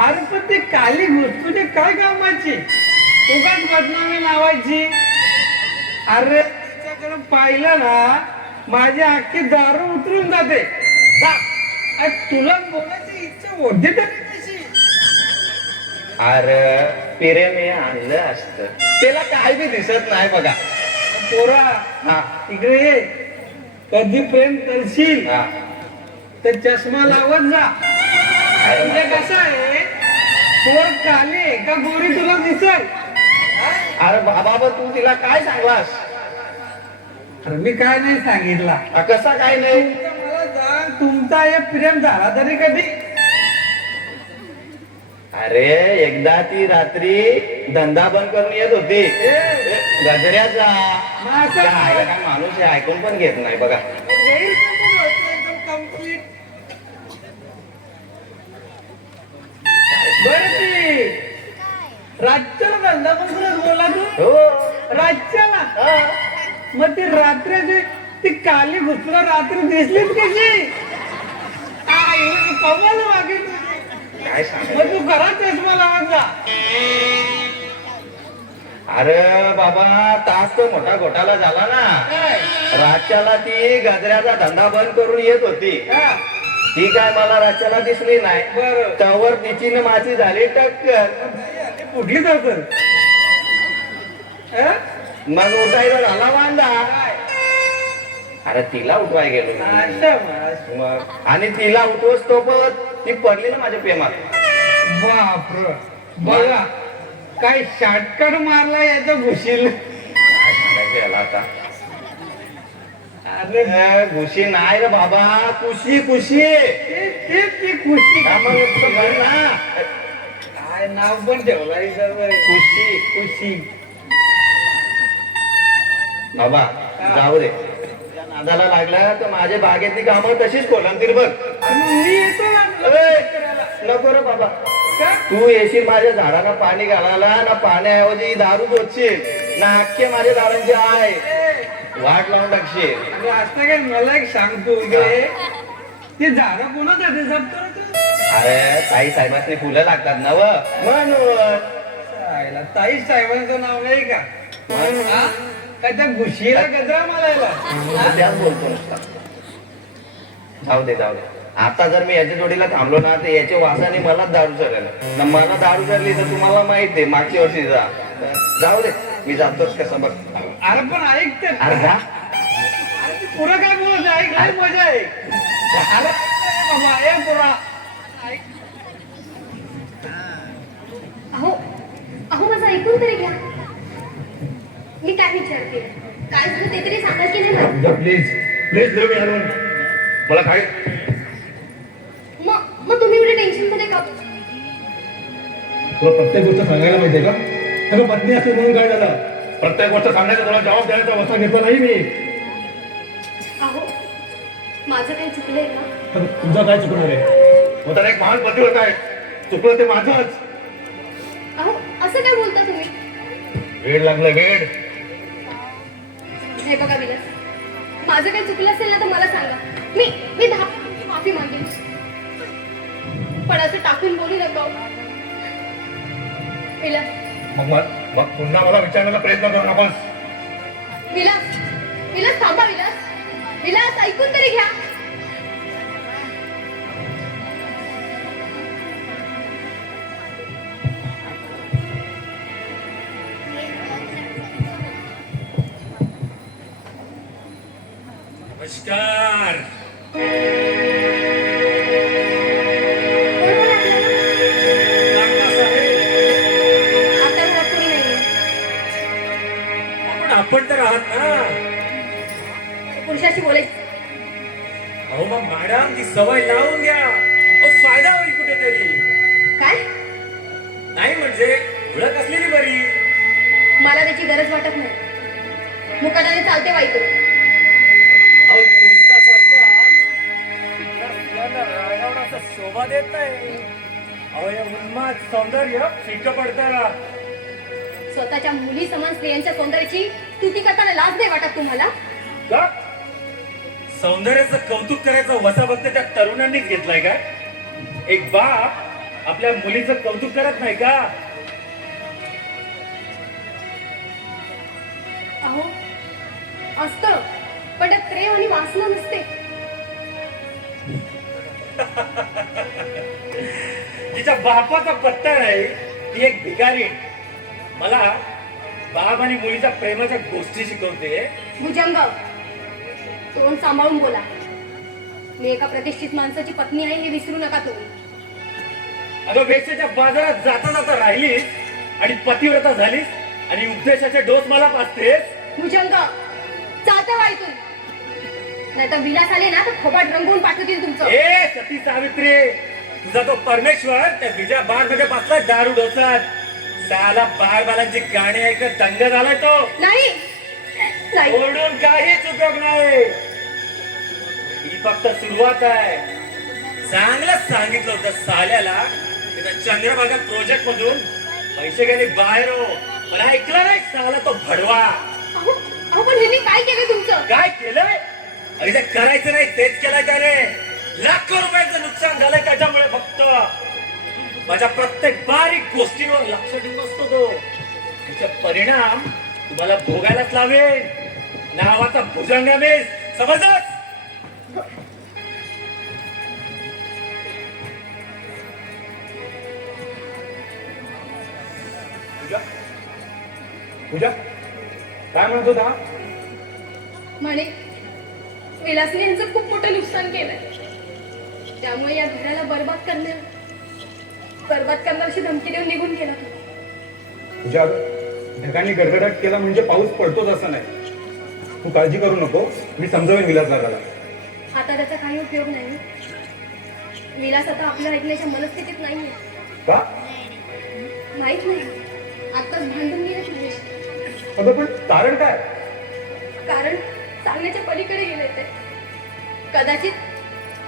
अरे पण ती काली घुस तुझ्या काय कामाची उगाच बदनामी लावायची अरे तिच्याकडे पाहिलं ना माझी अख्खी दारू उतरून जाते अरे तुला बोलायची इच्छा होती तरी कशी अरे पिरेने आणलं असत त्याला काय बी दिसत नाही बघा पोरा हा इकडे ये कधी प्रेम करशील हा तर चष्मा लावत जा म्हणजे कसं आहे पोर काली आहे का गोरी तुला दिसल अरे बाबा तू तिला काय सांगलास अरे मी काय नाही सांगितला कसा काय नाही तुमचं मला सांग तुमचा हे प्रेम झाला तरी कधी अरे एकदा ती रात्री धंदा बंद करून येत होती गजऱ्याचा माझं त्या आईला काय माणूस आहे ऐकून पण घेत नाही बघा गैरसमज होतो एकदम complete. बरं ती राज्याला धंदा पण तुला बोला तू हो राज्याला हा. मग ती रात्रीची ती काली घुसरा रात्री दिसलीच कशी कमाल मागे तुझी काय सांग मग तू घरात चष्मा लावत जा अरे बाबा तास तो मोठा घोटाळा झाला ना काय? रातच्याला ती गजऱ्याचा धंदा बंद करून येत होती हा, ती काय मला रातच्याला दिसली नाही बरं त्यावर तिची न माझी झाली टक्कर कुठली तर मग उठायला झाला वांदा अरे तिला उठवाय गेलो मी. मग आणि तिला उठवस तो पण ती पडली ना माझ्या प्रेमात बापर बघा काय शॉर्टकट मारला याचं घुशील काय सांगायचं याला आता अरे घुशी नाही रे बाबा कुशी कुशी ती खुशी हा, मग नुसतं बघ ना काय नाव पण ठेवलाय सर्व कुशी खुशी बाबा जाऊ दे, तुझ्या नादाला लागला तर माझ्या बागेतली कामं तशीच कोलमतील बघ. मी येतो ना ए, नको रे बाबा, का? तू येशील माझ्या झाडाला पाणी घालायला ना, पाण्याऐवजी दारू दोतशील ना, अख्खे माझ्या झाडांची आहे वाट लावून टाकशील. अरे आता काय मला एक सांगतो इकडे ते झाडं कोणासाठी जपतो रे तू? अरे ताई साहेबांनी फुलं लागतात ना व म्हणून. सायला, ताई साहेबांचं नाव नाही का? हा? का त्या घुशीला गजरा मारायला? त्याच बोलतो नुसता. जाऊ दे जाऊ दे, आता जर मी याच्या जोडीला थांबलो ना तर याच्या वासाने मलाच दारू चढेल ना, मला दारू चढली तर तुम्हाला माहित आहे मागच्या वर्षी जा. जाऊ दे, मी जातोच कसं बघ. अरे पण ऐक तर. अरे जा. अरे तू पुरं काय बोलत आहे? ऐक, लय मजा आहे. अरे बाबा, ए पुरा. अहो अहो माझं ऐकून तरी घ्या. मी काय विचारते, काय झालं ते तरी सांगा की नाही मला? Please please leave me alone. मला काय मग तुम्ही एवढे टेन्शन मध्ये का? तुला प्रत्येक गोष्ट सांगायला माहितीये का? अगं पत्नी असते म्हणून काय झालं? प्रत्येक गोष्ट सांगायचं तुला जबाब द्यायचा वसा घेतला नाही मी. अहो माझं काही चुकलंय का? तर तुझं काय चुकणार आहे? तो तर एक महान पतिव्रता आहे, चुकलं ते माझंच. अहो असं काय बोलता तुम्ही? वेळ लागलं वेळ. हे बघा विलास, माझं काही चुकलं असेल ना तर मला सांगा. मी माफी मागेन, पण असं टाकून बोलू नका हो. विलास मग पुन्हा मला विचारण्याचा प्रयत्न करू नकोस. विलास विलास थांबा. विलास ऐकून तरी घ्या. नमस्कार. आता घरात कोणी नाहीये. पण आपण तर आहात ना. पुरुषाशी बोलायचं. अहो मग मॅडम ती सवय लावून घ्या. फायदा होईल कुठेतरी. काय? नाही म्हणजे ओळख असलेली बरी. मला त्याची गरज वाटत नाही. मुकाटाने चालते वाईट. अहो तुमच्यासारख्या रायगडाचा शोभा देत नाही. अहो हे उन्माद सौंदर्य फिकं पडतं. स्वतःच्या मुली समान स्त्रियांच्या सौंदर्याची स्तुती करताना लाज नाही वाटत तुम्हाला? का सौंदर्याचं कौतुक करायचा वसा फक्त त्या तरुणांनीच घेतलाय का? एक बाप आपल्या मुलीचं कौतुक करत नाही का? अहो असतं, पण त्यात प्रेम आणि वासना नसते. तिच्या बापाचा पत्ता नाही, ती एक भिकारी. मला बाप आणि मुलीच्या प्रेमाच्या गोष्टी शिकवते. भुजंग, तोंड सांभाळून बोला. मी एका प्रतिष्ठित माणसाची पत्नी आहे हे विसरू नका तुम्ही. अगं वेश्याच्या बाजारात जाता जाता राहिलीस आणि पतिव्रता झालीस आणि उपदेशाचे डोस मला पाचतेस. भुजंग, चालतं वाईतून, नाही तर विलास आले ना तर खोबाट रंगवून पाठवतील तुमचं. ए सती सावित्री, तुझा तो परमेश्वर त्या विजया बार मध्ये बसला दारू डोसात. साला बार बालांची गाणी ऐकत दंग झालाय तो. नाही नाही. ओरडून काहीच उपयोग नाही. ही फक्त सुरुवात आहे. चांगलं सांगितलं होतं साल्याला की त्या चंद्रभागा प्रोजेक्ट मधून पैसे गेले बाहेर हो, पण ऐकलं नाही साला तो भडवा. अहो अहो, पण ह्यांनी काय केलं तुमचं? काय केलंय? अरे ते करायचं नाही तेच केलंय त्याने. लाखो रुपयाचं नुकसान झालंय त्याच्यामुळे. फक्त माझ्या प्रत्येक बारीक गोष्टींवर लक्ष देऊन असतो तो. त्याचे परिणाम तुम्हाला भोगायलाच लावेल. नावाचा भुजंगा बेस, समजत? पूजा काय म्हणत होता? म्हणे विलासने यांचं खूप मोठं नुकसान केलंय, त्यामुळे या घराला बरबाद करण्याची धमकी देऊन निघून गेला तो. पूजा, ढगांनी गडगडाट केला म्हणजे पाऊस पडतोच असं नाही. तू काळजी करू नको, मी समजावेन विलास दादाला. आता त्याचा काही उपयोग नाही. विलास आता आपलं ऐकण्याच्या मनस्थितीत नाहीये. का? माहित नाही, आताच भांडून गेले तुझ्याशी. अगं पण कारण काय? कारण सांगण्याच्या पलीकडे गेले ते. कदाचित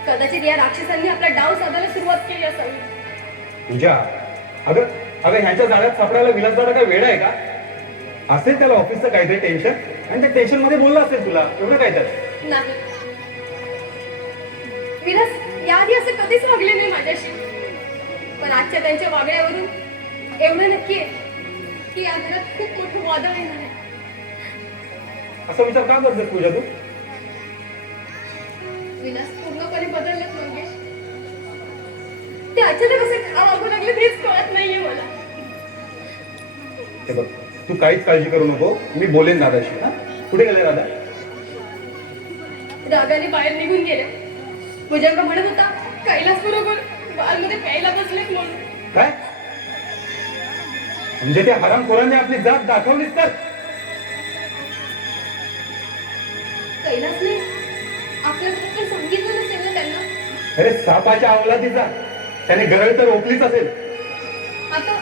कदाचित या राक्षसांनी आपला डाव साधायला सुरुवात केली असावी. पूजा, अगं अगं ह्याच्या जाळ्यात सापडायला विलासदादा काय वेळ आहे का? असेल त्याला ऑफिसचं काहीतरी टेन्शन आणि त्या टेन्शन मध्ये बोलला असेल तुला, एवढं काय त्यात? नाही, विलास याआधी असं कधीच वागले नाही माझ्याशी. पण आजच्या त्यांच्या वागण्यावरून एवढं नक्की आहे की या घरात खूप मोठं वादळ येणार आहे. असा विचार का करतेस पूजा तू? विलास पूर्णपणे बदललेत मंगेश. ते अचानक असे का वागू लागले हेच कळत नाहीये मला. हे बघ, तू काहीच काळजी करू नको, मी बोलेन दादाशी. हा, कुठे गेले दादा? रागाने बाहेर निघून गेले. भुजंग म्हणत होता कैलास बरोबर बारमध्ये प्यायला बसलेत म्हणून. काय म्हणजे त्या हरामखोरांनी आपली जात दाखवलीच तर? कैलासने आपल्याबद्दल सांगितलं नसेल ना त्यांना. अरे सापाच्या अवलादीचा त्याने गरळ तर ओकलीच असेल. आता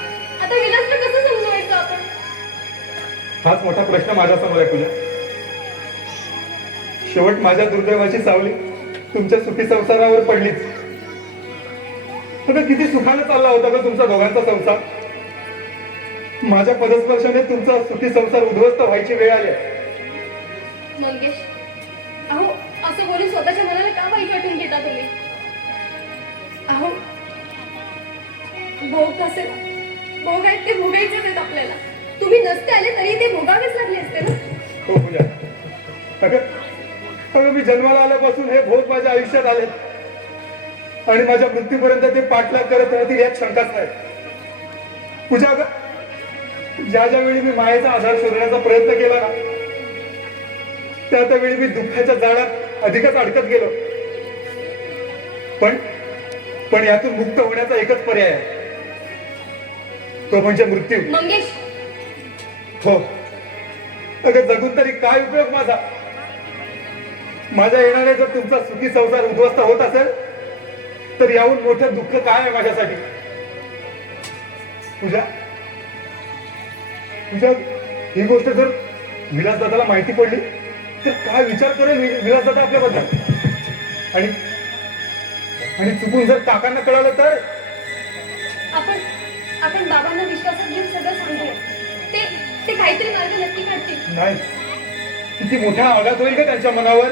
आता विलासला कसं समजवायचं आपण? हाच मोठा प्रश्न माझ्यासमोर आहे पूजा. शेवट माझ्या दुर्दैवाची सावली तुमच्या सुखी संसारावर पडलीच. अगं किती सुखाने चालला होता का तुमचा दोघांचा संसार. माझ्या पदस्पर्शाने तुमचा सुखी संसार उद्ध्वस्त व्हायची वेळ आली. मंगेश, अहो असं बोलून स्वतःच्या मनाला का वाईट वाटून घेता तुम्ही? अहो भोग असेल, भोग आहेत ते भोगायचेच आहेत आपल्याला. तुम्ही नसते आले तरी ते भोगावेच लागले असते ना. हो पूजा, अगं मी जन्माला आल्यापासून हे भोग माझ्या आयुष्यात आले आणि माझ्या मृत्यूपर्यंत ते पाठलाग करत राहतील यात शंकाच नाही. पूजा, अगं ज्या ज्या वेळी मी मायेचा आधार शोधण्याचा प्रयत्न केला ना, त्या त्यावेळी मी दुःखाच्या जाळ्यात अधिकच अडकत गेलो. पण यातून मुक्त होण्याचा एकच पर्याय आहे, तो म्हणजे मृत्यू. मंगेश, हो, अगं जगून तरी काय उपयोग माझा? माझ्या येणारे जर तुमचा सुखी संसार उद्ध्वस्त होत असेल तर याहून मोठं दुःख काय आहे माझ्यासाठी? पूजा, ही गोष्ट जर विलासदादाला माहिती पडली तर काय विचार करेल विलासदादा आपल्याबद्दल? आणि चुकून जर काकांना कळालं तर? आपण बाबांना विश्वासात घेऊन सगळं सांगूया. ते काहीतरी मार्ग नक्की काढतील. नाही, किती मोठा आघात होईल का त्यांच्या मनावर.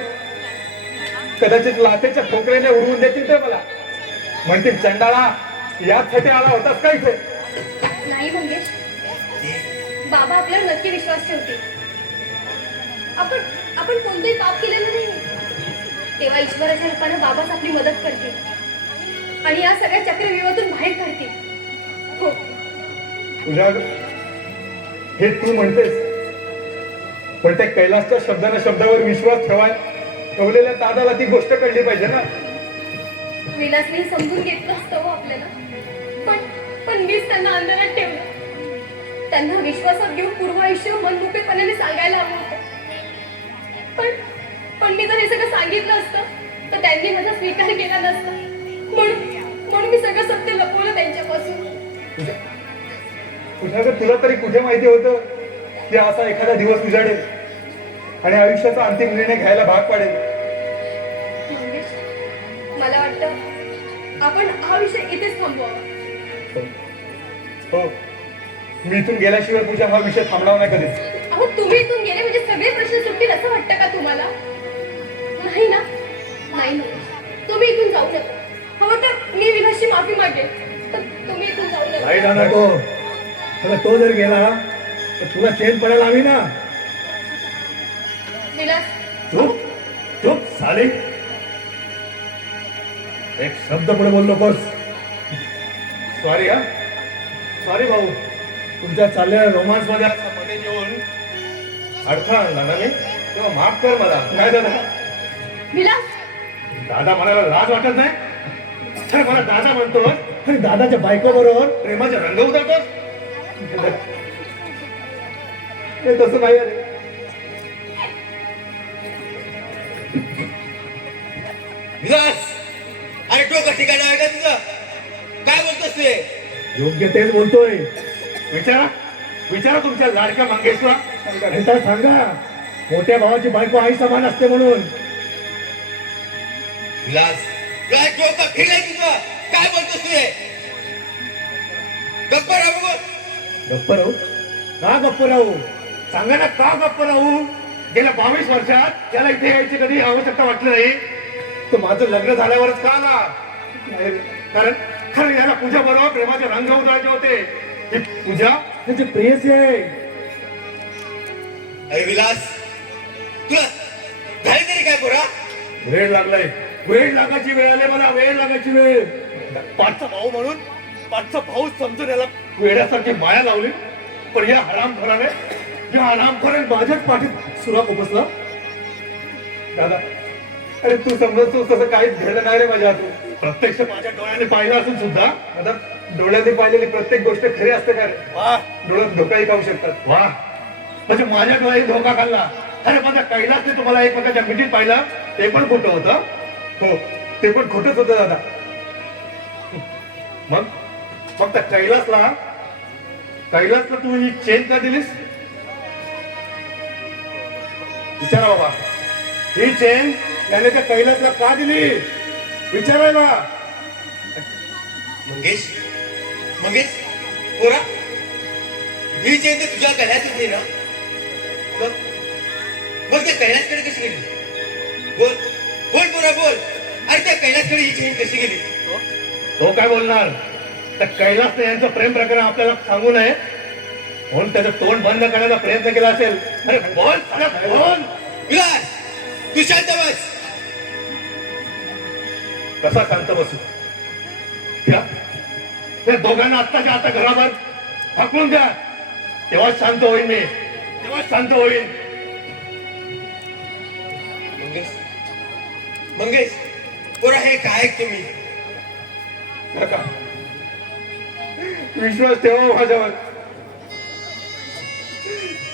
कदाचित लाथेच्या ठोकरेने उडवून देतील ते मला. म्हणतील, चंडाळा यासाठी आला होतास का इथे? नाही मंगेश, बाबा आपल्यावर नक्की विश्वास ठेवतील. आपण कोणतंही पाप केलेलं नाही. तेव्हा ईश्वराच्या रूपानं बाबाच आपली मदत करतील आणि या सगळ्या चक्रव्यूहातून बाहेर काढतील. हो. तुझ्या हे तू म्हणतेस, पण त्या कैलासच्या शब्दावर विश्वास ठेवाय ठेवलेल्या दादाला ती गोष्ट कळली पाहिजे ना. विलासने समजून घेतलं असतं हो आपल्याला. पण मीच त्यांना अंधारात ठेवलं. त्यांना विश्वासात घेऊन पूर्व आयुष्य मनमोकळेपणाने सांगायला हवं होतं. पण मी जर हे सगळं सांगितलं असतं तर त्यांनी माझा स्वीकार केला नसता. म्हणून मी सगळं सत्य लपवलं त्यांच्यापासून. तुला तरी कुठे माहिती होतं की असा एखादा दिवस उजाडेल आणि आयुष्याचा अंतिम निर्णय घ्यायला भाग पाडेल. मंगेश, मला वाटतं आपण हा विषय इथेच थांबवावा. हो, मी इथून गेल्याशिवाय पूजा हा विषय थांबणार नाही कधीच. अहो तुम्ही इथून गेले म्हणजे सगळे प्रश्न सुटतील असं वाटतं का तुम्हाला? नाही ना? नाही मंगेश, तुम्ही इथून जाऊ नका. हवं तर मी विलासची माफी मागेन, तर तुम्ही इथून जाऊ नका. नाही जाणार तो. तो जर गेला तर तुला चेन पडायला हवी ना. विलास, चुप साली, एक शब्द पुढे बोल नकोस. सॉरी हा. सॉरी भाऊ, तुमच्या चाललेल्या रोमांस मध्ये मध्ये येऊन अडथळा आणला ना मी, तेव्हा माफ कर मला. काय दादा? विलास, दादा म्हणायला लाज वाटत नाही? तर मला दादा म्हणतो आणि दादाच्या बायको बरोबर प्रेमाचे रंग उधळतोस. हे तसं नाही अरे. विलास, अरे डोकं ठिकाणी आहे का तुझं? काय बोलतोस तू? योग्य तेच बोलतोय. विचारा तुमच्या लाडक्या मंगेशला. आणि त्याला सांगा मोठ्या भावाची बायको आई समान असते म्हणून. विलास काय डोकं फिरलंय तुझं? काय बोलतोस तू हे? गप्प राहा बघ. गप्प राहू? का गप्प राहू? सांगा ना, का गप्प राहू? गेल्या 22 वर्षात त्याला इथे यायची कधी आवश्यकता वाटली नाही. तो माझं लग्न झाल्यावरच का आला? कारण खरं याला पूजा बरोबर प्रेमाचे रंग उधळायचे होते. ही पूजा त्याची प्रेयसी आहे. अरे विलास तुला झाली तरी काय पोरा? वेळ लागलाय. वेळ लागायची वेळ आली मला. वेळ लागायची वेळ. पाठचा भाऊ म्हणून पाठचा भाऊ समजून याला वेड्यासारखी माया लावली. पण या हरामखोराने माझ्याच पाठीत सुरा उपसला. दादा, अरे तू समजतो तसं काहीच घडलं नाही रे माझ्या हातून. प्रत्यक्ष माझ्या डोळ्याने पाहिलं असून सुद्धा आता डोळ्याने पाहिलेली प्रत्येक गोष्ट खरी असते का रे? वा, डोळ्यात धोकाही खाऊ शकतात. वा, म्हणजे माझ्या डोळ्याने धोका खाल्ला. अरे माझ्या कैलासने तुम्हाला एकमेकाच्या मिठीत पाहिलं ते पण खोटं होतं. हो, ते पण खोटंच होतं दादा. मग मग त्या कैलासला तू ही चेन का दिलीस? विचारा बाबा, ही चेन त्याने त्या कैलासला का दिली? विचारायला. मंगेश मंगेश पोरा ही चेन तर तुझ्या गळ्यात होती ना? मग त्या कैलासकडे कशी गेली? बोल बोल पोरा बोल. अरे त्या कैलासकडे ही चेन कशी गेली? तो काय बोलणार? त्या कैलासने यांचं प्रेम प्रकरण आपल्याला सांगू नये म्हणून त्याचं तोंड बंद करण्याचा प्रयत्न केला असेल. अरे बोल, अरे बोल. विलास तू शांत बस. कसा शांत बसू? त्या दोघांना आत्ताच्या आता घराबाहेर हाकलून द्या. तेव्हा शांत होईल मी. तेव्हा शांत होईल. मंगेश मंगेश पोरा हे काय तुम्ही? काका, विश्वास ठेवा माझ्यावर.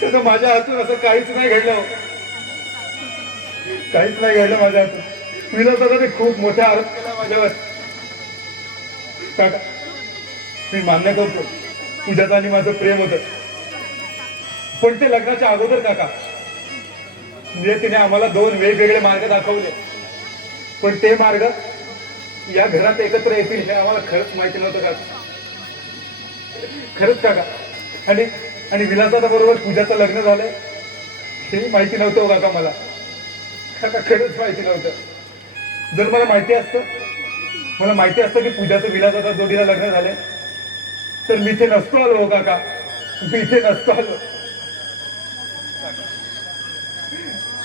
तसं माझ्या हातून असं काहीच नाही घडलं. काहीच नाही घडलं माझ्या हातून. विलासाने खूप मोठा आरोप केला माझ्यावर. काका, मी मान्य करतो तुझ्याचं आणि माझं प्रेम होतं. पण ते लग्नाच्या अगोदर काका तिने आम्हाला 2 वेगवेगळे मार्ग दाखवले. पण ते मार्ग या घरात एकत्र येतील हे आम्हाला खरंच माहिती नव्हतं काका. खरंच काका. आणि विलासाच्या बरोबर पूजाचं लग्न झालंय हे माहिती नव्हतं हो काका मला. काका खरंच माहिती नव्हतं. जर मला माहिती असतं की पूजाचं विलासाच्या जोडीला लग्न झालंय तर मी इथे नसतो आलो हो काका. मी इथे नसतो आलो.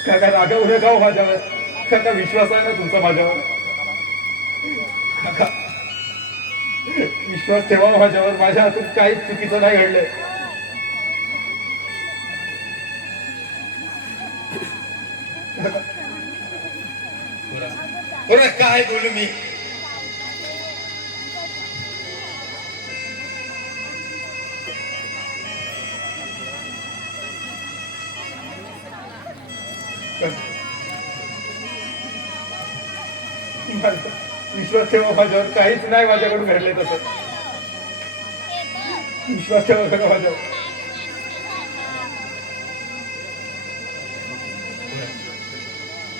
काका रागवू नका हो माझ्यावर. काका विश्वास आहे ना तुमचा माझ्यावर? काका विश्वास ठेवा माझ्यावर. माझ्या हातून काहीच चुकीचं नाही घडलंय. पोरा काय बोलू मी? विश्वास ठेवा माझ्यावर. काहीच नाही माझ्याकडून घडले तसं. विश्वास ठेवा सगळं माझ्यावर.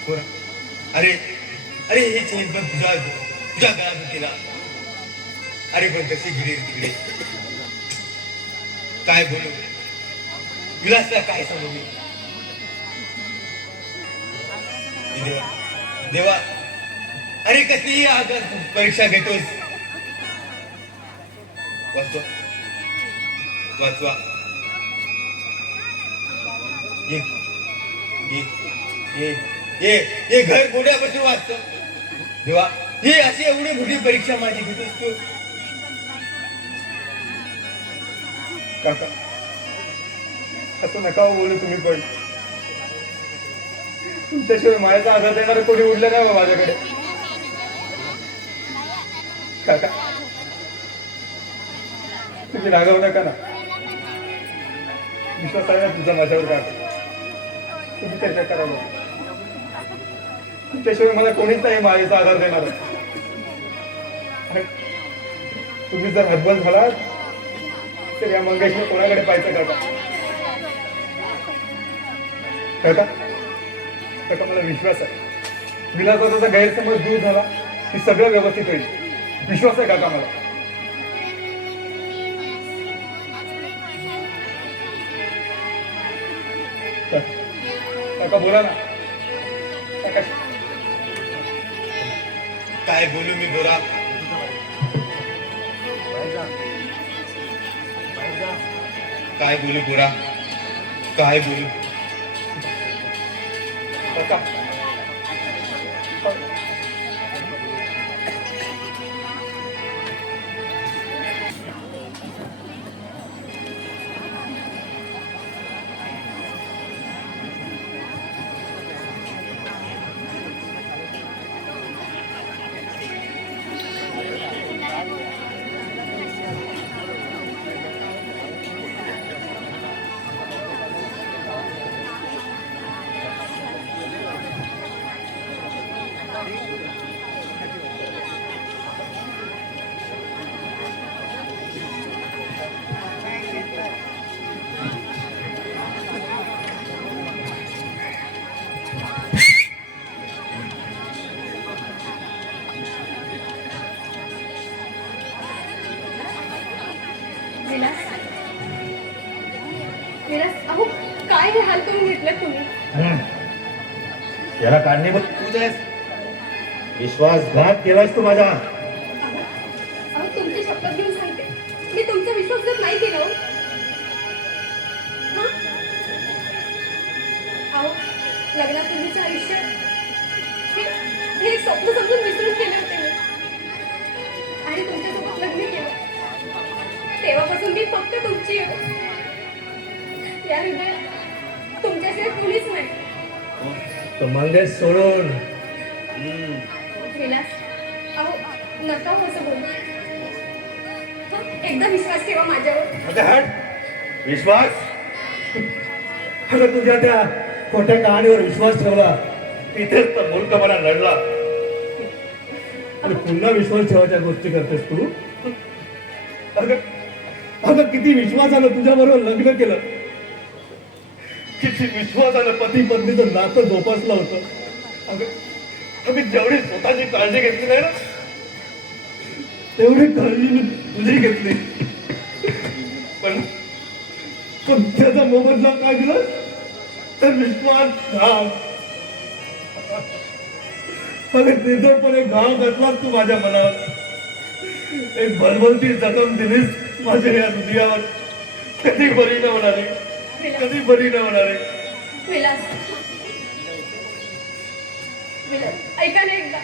पोरा अरे अरे ही चेन पण तुझ्या गळ्यात होती ना? अरे पण कशी गिरी तिकडे? काय बोलू? विलासला काय सांगू मी? देवा देवा, अरे कसली परीक्षा घेतोस? वाचवा वाचवा. ये घर गोड्यापासून वाचतो. देवा ही अशी एवढी मोठी परीक्षा माझी घेतोस तू? काका असं नका हो बोलू तुम्ही. पण तुमच्याशिवाय मायाचा आधार देणारं कोणी उरलं नाही बा माझ्याकडे. काका तुम्ही रागवू नका ना. विश्वास आहे ना तुमचा माझ्यावर? काका तुम्ही त्याच्या करावं. तुमच्याशिवाय मला कोणीच नाही मायेचा आधार देणार. तुम्ही जर हतबल झालात तर या मंगेशने कोणाकडे पाहायचं काका? काका काका मला विश्वास आहे विलासाचा गैरसमज दूर झाला की सगळं व्यवस्थित होईल विश्वास आहे काका मला काका बोला ना काका काय बोलू मी बोरा काय बोलू बोरा काय बोलू काका विलास विलास अहो काय हे हाल करून घेतलं तुम्ही याला कारणीभूत तूच आहेस विश्वासघात केलास तू माझा अहो तुमची शपथ घेऊन सांगते मी तुमचा विश्वासघात नाही केला हो. हं? अहो लग्नापूर्वीचं आयुष्य हे एक स्वप्न समजून विसरून केले होते मी आणि तुमच्यासोबत लग्न केलं तेव्हापासून मी फक्त तुमची आहे. या हृदयात तुमच्याशिवाय कुणीच नाही. तो मंगेश सोडून विलास अहो नका हो असं बोलू. एकदा विश्वास ठेवा माझ्यावर. आता हट विश्वास अगं तुझ्या त्या खोट्या कहाणीवर विश्वास ठेवला तिथेच तर मूर्खपणा लढला आणि पुन्हा विश्वास ठेवायच्या गोष्टी करतेस तू अगं अगं किती विश्वासानं तुझ्या बरोबर लग्न केलं किती विश्वासानं पती पत्नीचं नातं जोपासलं होतं अगं अगं जेवढी स्वतःची काळजी घेतली नाही ना तेवढी काळजी मी तुझी घेतली पण पण त्याचा मोबदला काय दिला तर विश्वास मला निर्दयपणे घाव घातलास तू माझ्या मनावर एक भलभलती जखम दिलीस माझ्या या हृदयावर कधी बरी न होणारी कधी बरी न होणारी विलास विलास ऐका ना एकदा.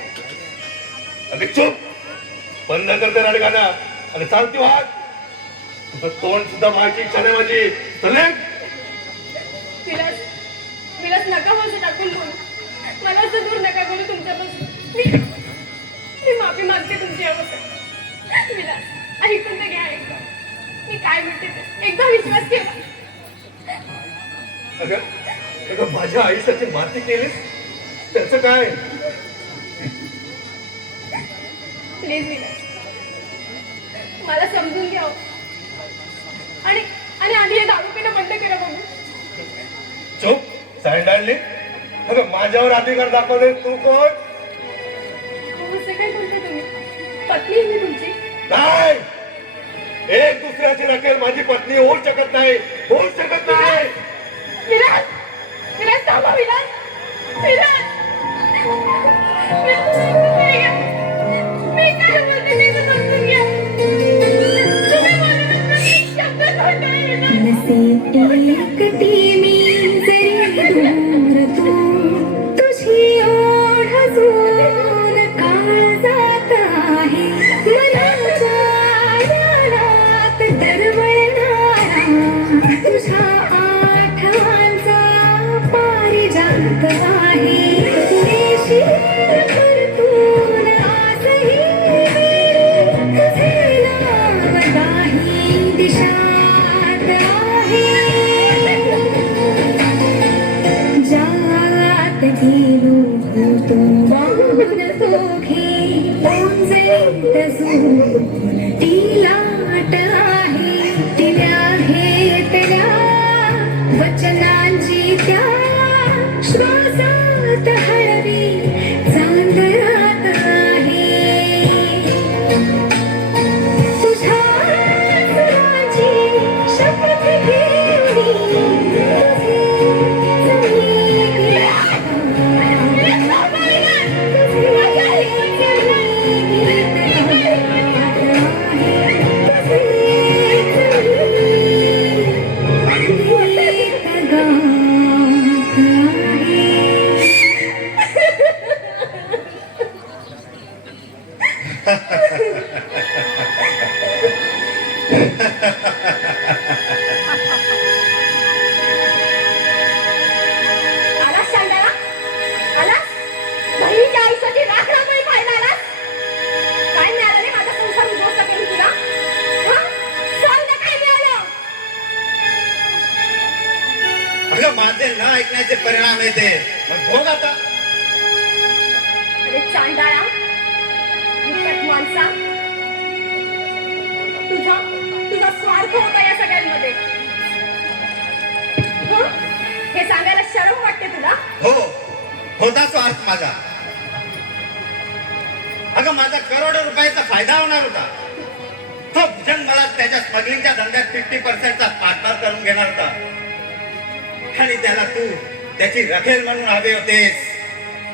अगं चुप बंद करते राणी गाणं आणि चालती वाट तुझं तोंड सुद्धा माझी इच्छा नाही माझी चले विलास विलास नका माझं टाकून बोलू. मला असं दूर नका बोलू तुमच्यापासून. मी माफी मागते तुमची अवस्था. विलास ऐकून तर घ्या एकदा. मी काय म्हणते ते एकदा विश्वास ठेवा. अगं अगं माझ्या आयुष्याची माती केलीस त्याचं काय प्लीज विलास मला समजून घ्या हो. आणि आणि आधी हे दारू पिणं बंद करा बघू. चुप सांडाळली अगं माझ्यावर अधिकार दाखवले तू कोण हो, असं काय बोलते तुम्ही? पत्नी आहे मी तुमची. नाही एक दुसऱ्याची रखेल माझी पत्नी होऊ शकत नाही होऊ शकत नाही विलास विलास थांबा विलास विलास मी काय बोलते ते तर समजून घ्या. तुम्ही बोलत शब्द कोणता आहे विलास? नसेल एकटी मी जरी दूर तू तुझी ओढ अजून काळजात आहे मनाच्या याडात दरवळणारा तुझ्या आठवणचा पारिजात आहे देशील परतून आजही तुझे नाव दाही दिशात आहे माझे न ऐकण्याचे परिणाम येते मग भोग आता. अरे चांडाळा मुकट माणसा, तुझा तुझा स्वार्थ होता या सगळ्यांमध्ये. हं? हे सांगायला शरम वाटते तुला? हो, होता स्वार्थ माझा. अगं माझा करोडो रुपयाचा फायदा होणार होता. तो भुजंग मला त्याच्या स्मगलिंगच्या धंद्यात 50% पार्टनर करून घेणार होता आणि त्याला तू त्याची रखेल म्हणून हवे होतेस.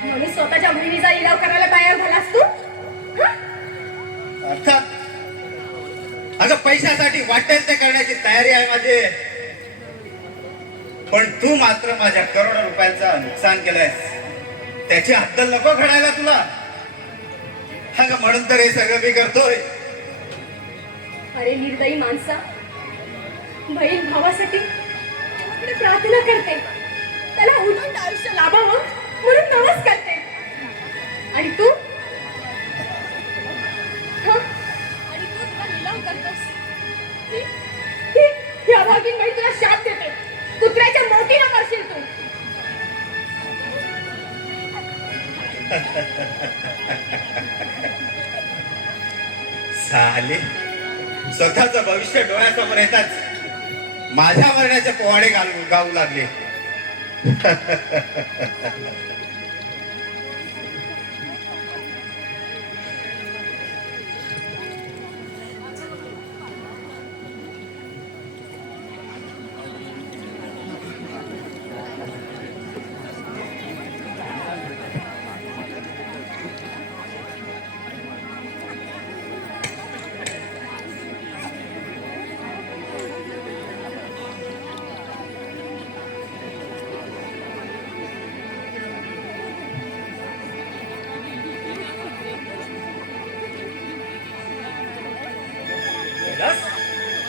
म्हणून स्वतःच्या बहिणीचा इलाव करायला तयार झालास तू? हं? अर्थात अगं पैशासाठी वाटेल ते करण्याची तयारी आहे माझी. पण तू मात्र माझ्या करोडो रुपयांचं नुकसान केलंयस. त्याची हद्दल नको घडायला तुला. अगं म्हणून तर हे सगळं मी करतोय. अरे निर्दयी माणसा, बहीण भावासाठी देवाकडे प्रार्थना करते, त्याला उदंड आयुष्य लाभावं म्हणून नवस करते, आणि तू हं? आणि तू तुला लिलाव करतोस. ही अभागिन बाई तुला शाप देते. कुत्र्याच्या मोठीनं मरशील तू. साले स्वतःच भविष्य डोळ्यासमोर येताच माझ्या मरण्याचे पोवाडे गाऊ लागले.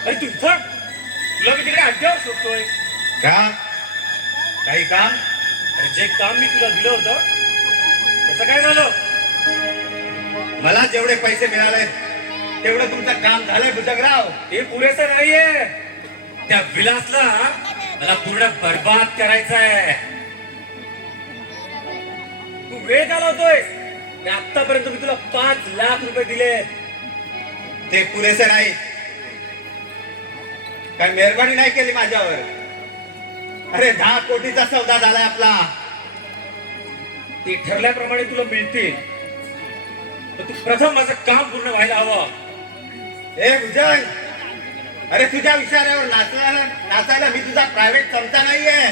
अरे तू इथं? तुला मी तिकडे अड्ड्यावर शोधतोय. का काही काम? अरे जे काम मी तुला दिलं होतं त्याचं काय झालं? मला जेवढे पैसे मिळाले तेवढं तुमचं काम झालंय भुजंगराव. ते पुरेसं नाहीये. त्या विलासला मला पूर्ण बर्बाद करायचं आहे. तू वेळ घालवतोय. मी आतापर्यंत मी तुला 5 लाख रुपये दिले. ते पुरेसे नाही. काय मेहरबानी नाही केली माझ्यावर. अरे 10 कोटीचा सौदा झालाय आपला. ते ठरल्याप्रमाणे तुला मिळतील, पण तू प्रथम माझं काम पूर्ण व्हायला हवं. ए भुजंग, अरे तुझ्या इशाऱ्यावर नाचायला मी तुझा प्रायव्हेट चमचा नाहीये.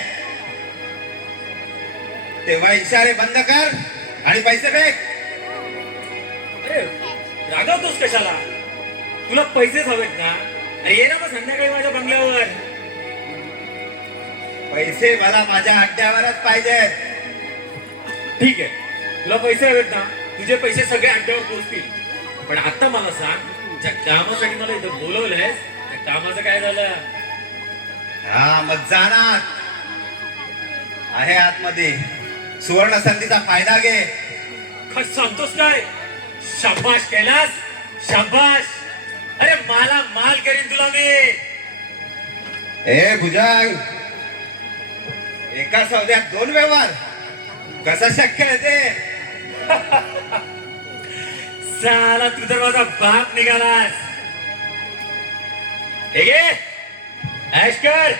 तेव्हा इशारे बंद कर आणि पैसे फेक. अरे रागवतोस कशाला? तुला पैसेच हवेत ना? अरे ये ना मग संध्याकाळी माझ्या बंगल्यावर. पैसे मला माझ्या अड्ड्यावरच पाहिजेत. ठीक आहे, तुला पैसे हवेत ना? तुझे पैसे सगळे अड्ड्यावर पोहोचतील. पण आता मला सांग, ज्या कामासाठी मला इथं बोलवलंयस त्या कामाचं काय झालं? हा मग जाणार आहे आतमध्ये. सुवर्ण संधीचा फायदा घे. खच सांगतोस काय? शाबाश कैलास, शाबाश. अरे मला माल करीन तुला मी. ए भुजंग, एका सौद्यात 2 व्यवहार कसं शक्य आहे ते? साला तू तर माझा बाप निघालास. हे घे, ऐश कर.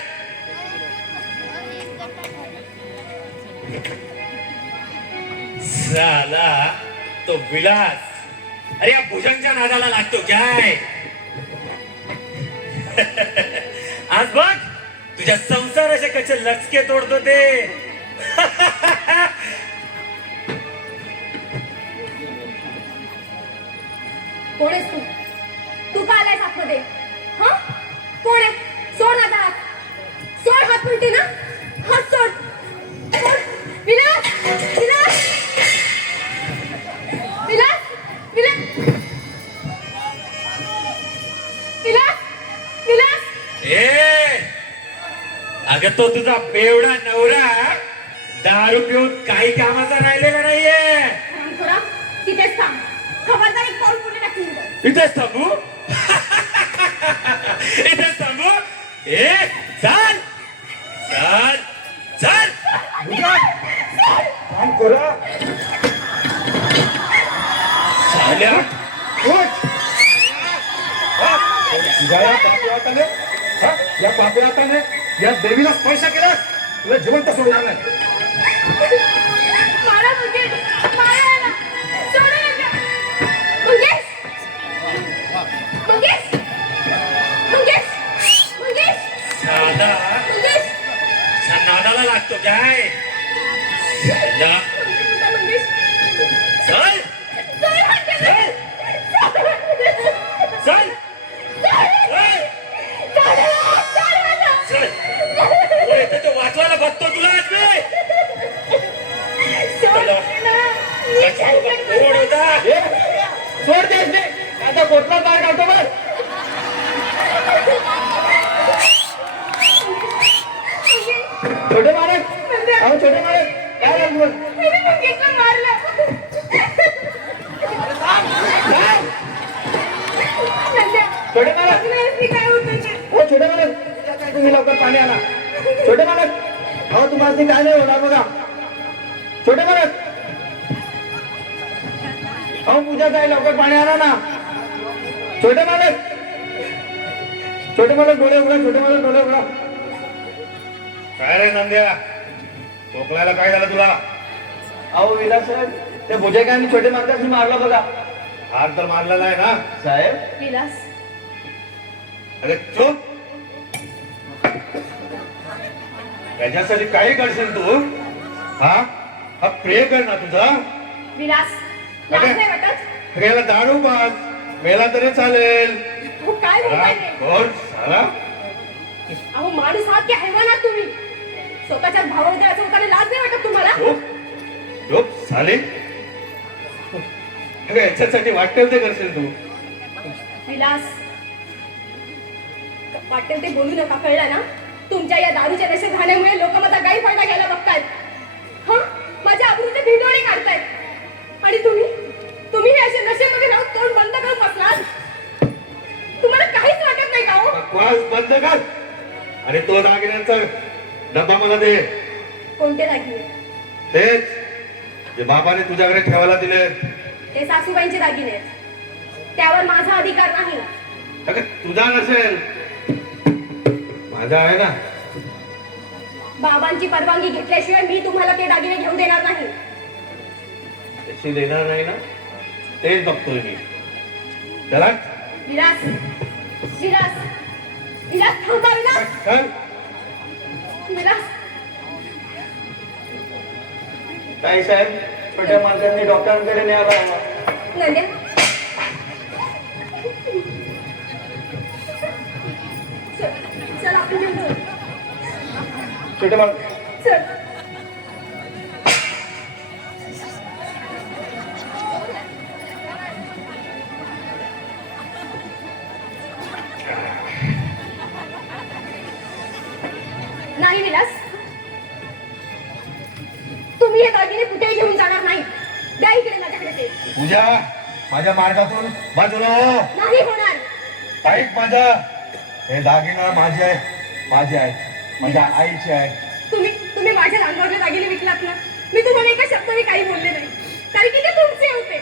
साला तो विलास अरे या भुजंगच्या नादाला लागतो काय? आज बघ तुझ्या संसाराचे कसे लचके तोडतो ते. कोण आहेस तू? तू का आलायस आतमध्ये? हं? कोण आहे? सोड माझा हात. सोड हात म्हणते ना. हात सोड. सोड. विलास, विलास, विलास, विलास, विलास, विलास. ए अगं तो तुझा बेवडा नवरा दारू पिऊन काही कामाचा राहिलेला नाहीये. रामखोरा, तिथेच थांब. खबरदार एक पाऊल पुढे टाकली तर. इथेच थांबू. इथेच थांबू. ए चाल चाल चाल. हाताने हा? या पापी हाताने या देवीला स्पर्श केलास तुला जिवंत सोडणार नाही. मारा मुकेश, मारा याला. सोडू नका. मुकेश, मुकेश, मुकेश, मुकेश, साधा मुकेश. नादाला लागतो काय साधा. मुकेश. चल सोड म्हणते मी. चल चल तो येतो तो वाचवायला बघतो तुला आज मी. कोण होता? सोड देश दे आता कोटला पार काढतो बस. छोटे मालक अहो छोटे मालक काय लागलं मुकेशला मारलं. छोटे मालक काय होतं ते? हो छोटे मालक काय तुम्ही लवकर पाणी आणा. छोटे मालक अहो तुम्हाला काय नाही होणार बघा. छोटे मालक अहो पूजा काय लवकर पाणी आणा ना. छोटे मालक डोळे उघडा. छोटे मालक डोळे उघडा. काय रे नंद्या खोकलायला काय झालं तुला? अहो विलास साहेब त्या भुजकांनी छोटे मालकाशी मारला बघा. हार तर मारला नाही ना साहेब विलास, अरे चुप. त्याच्यासाठी काही करशील तू हा हा प्रे कर ना तुझा. विलास, लाज नाही वाटत? याला दारू पाज मेला तरी चालेल. अहो, काय बोलताय ते? कोण साला? अहो माणूस आहात की हैवानात तुम्ही? स्वतःच्या भावामध्ये असं होताना लाज नाही वाटत तुम्हाला? चुप चुप साले. अगं याच्यासाठी वाटेल ते करशील तू. विलास, वाटेल ते बोलू नका, कळलं ना? तुमच्या या दारूच्या नशेत राहण्यामुळे लोक माझा गैरफायदा घ्यायला बघतायत. हा, माझ्या अब्रूचे भिंडोळे काढतायत. आणि तुम्ही हे असे नशेमध्ये राहून तोंड बंद करून बसलात. तुम्हाला काहीच वाटत नाही का हो? बकवास बंद कर आणि तो दागिन्यांचा डब्बा मला दे. कोणते दागिने? तेच जे बाबाने तुझ्याकडे ठेवायला दिले. ते सासूबाईंचे दागिने आहेत. त्यावर माझा अधिकार नाही. अगं तुझा नसेल माझा आहे ना. बाबांची परवानगी घेतल्याशिवाय मी तुम्हाला ते दागिने घेऊन देणार नाही. तशी देणार नाही ना तेच बघतोय मी. चला विलास, विलास, विलास थांबा. विलास, चल. विलास, काय साहेब छोट्या मालकांनी डॉक्टरांकडे न्यायला हवा. नंद्या, चल आपण घेऊन छोटे मालक चल. नाही विलास, तुम्ही हे दागिने कुठेही घेऊन जाणार नाही. द्या इकडे माझ्याकडे ते. पूजा माझ्या मार्गातून बाजूला हो. नाही होणार. ऐक माझा हे दागिना माझे आहेत माझ्या आईचे आहेत. तुम्ही माझ्या अंगावरले दागिने विकलात ना. मी तुम्हाला एका शब्दाने काही बोलले नाही, कारण की ते तुमचे होते.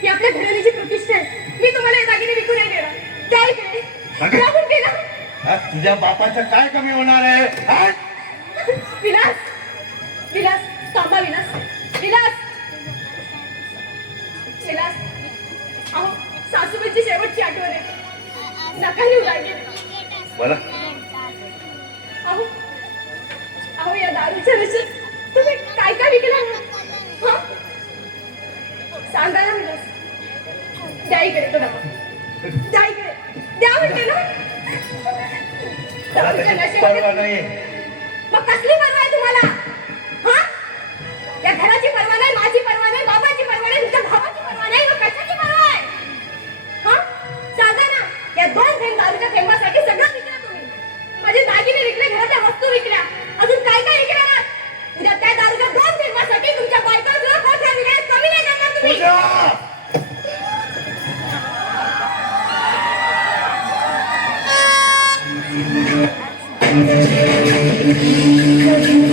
ही आपल्या घराण्याची प्रतिष्ठा आहे. मी तुम्हाला हे दागिने विकू नाही देणार. द्या इकडे. अगं. द्या कुठे ना. हा, तुझ्या बापाचं काय कमी होणार आहे हा? विलास, विलास थांबा. विलास, विलास, विलास. अहो सासूबाईची शेवटची आठवण आहे. नका येऊ दागिने. मला अहो अहो या दारूच्या नशेत तुम्ही काय काय विकला ना? हं? सांगा ना विलास. द्या इकडे तो डबा. द्या इकडे. द्या म्हणते ना. मला दारूच्या त्याची नशेमध्ये- पर्वा नाही. मग कसली परवा आहे तुम्हाला? हा, या घराची परवा नाही, माझी परवा नाही, बाबाची परवा नाही, तुमच्या भावाची परवा नाही. मग कशाची परवा आहे? हा, सांगा ना. या 2 थेंब दारूच्या थेंबासाठी सगळं विकलं तुम्ही. माझे दागिने विकले, घराच्या वस्तू विकल्या, अजून काय काय विकलं ना. उद्या त्या दारूच्या 2 थेंबासाठी तुमच्या बायकोला कोठ्या विकल्या कमी नाही करणार तुम्ही. पूजा Thank you.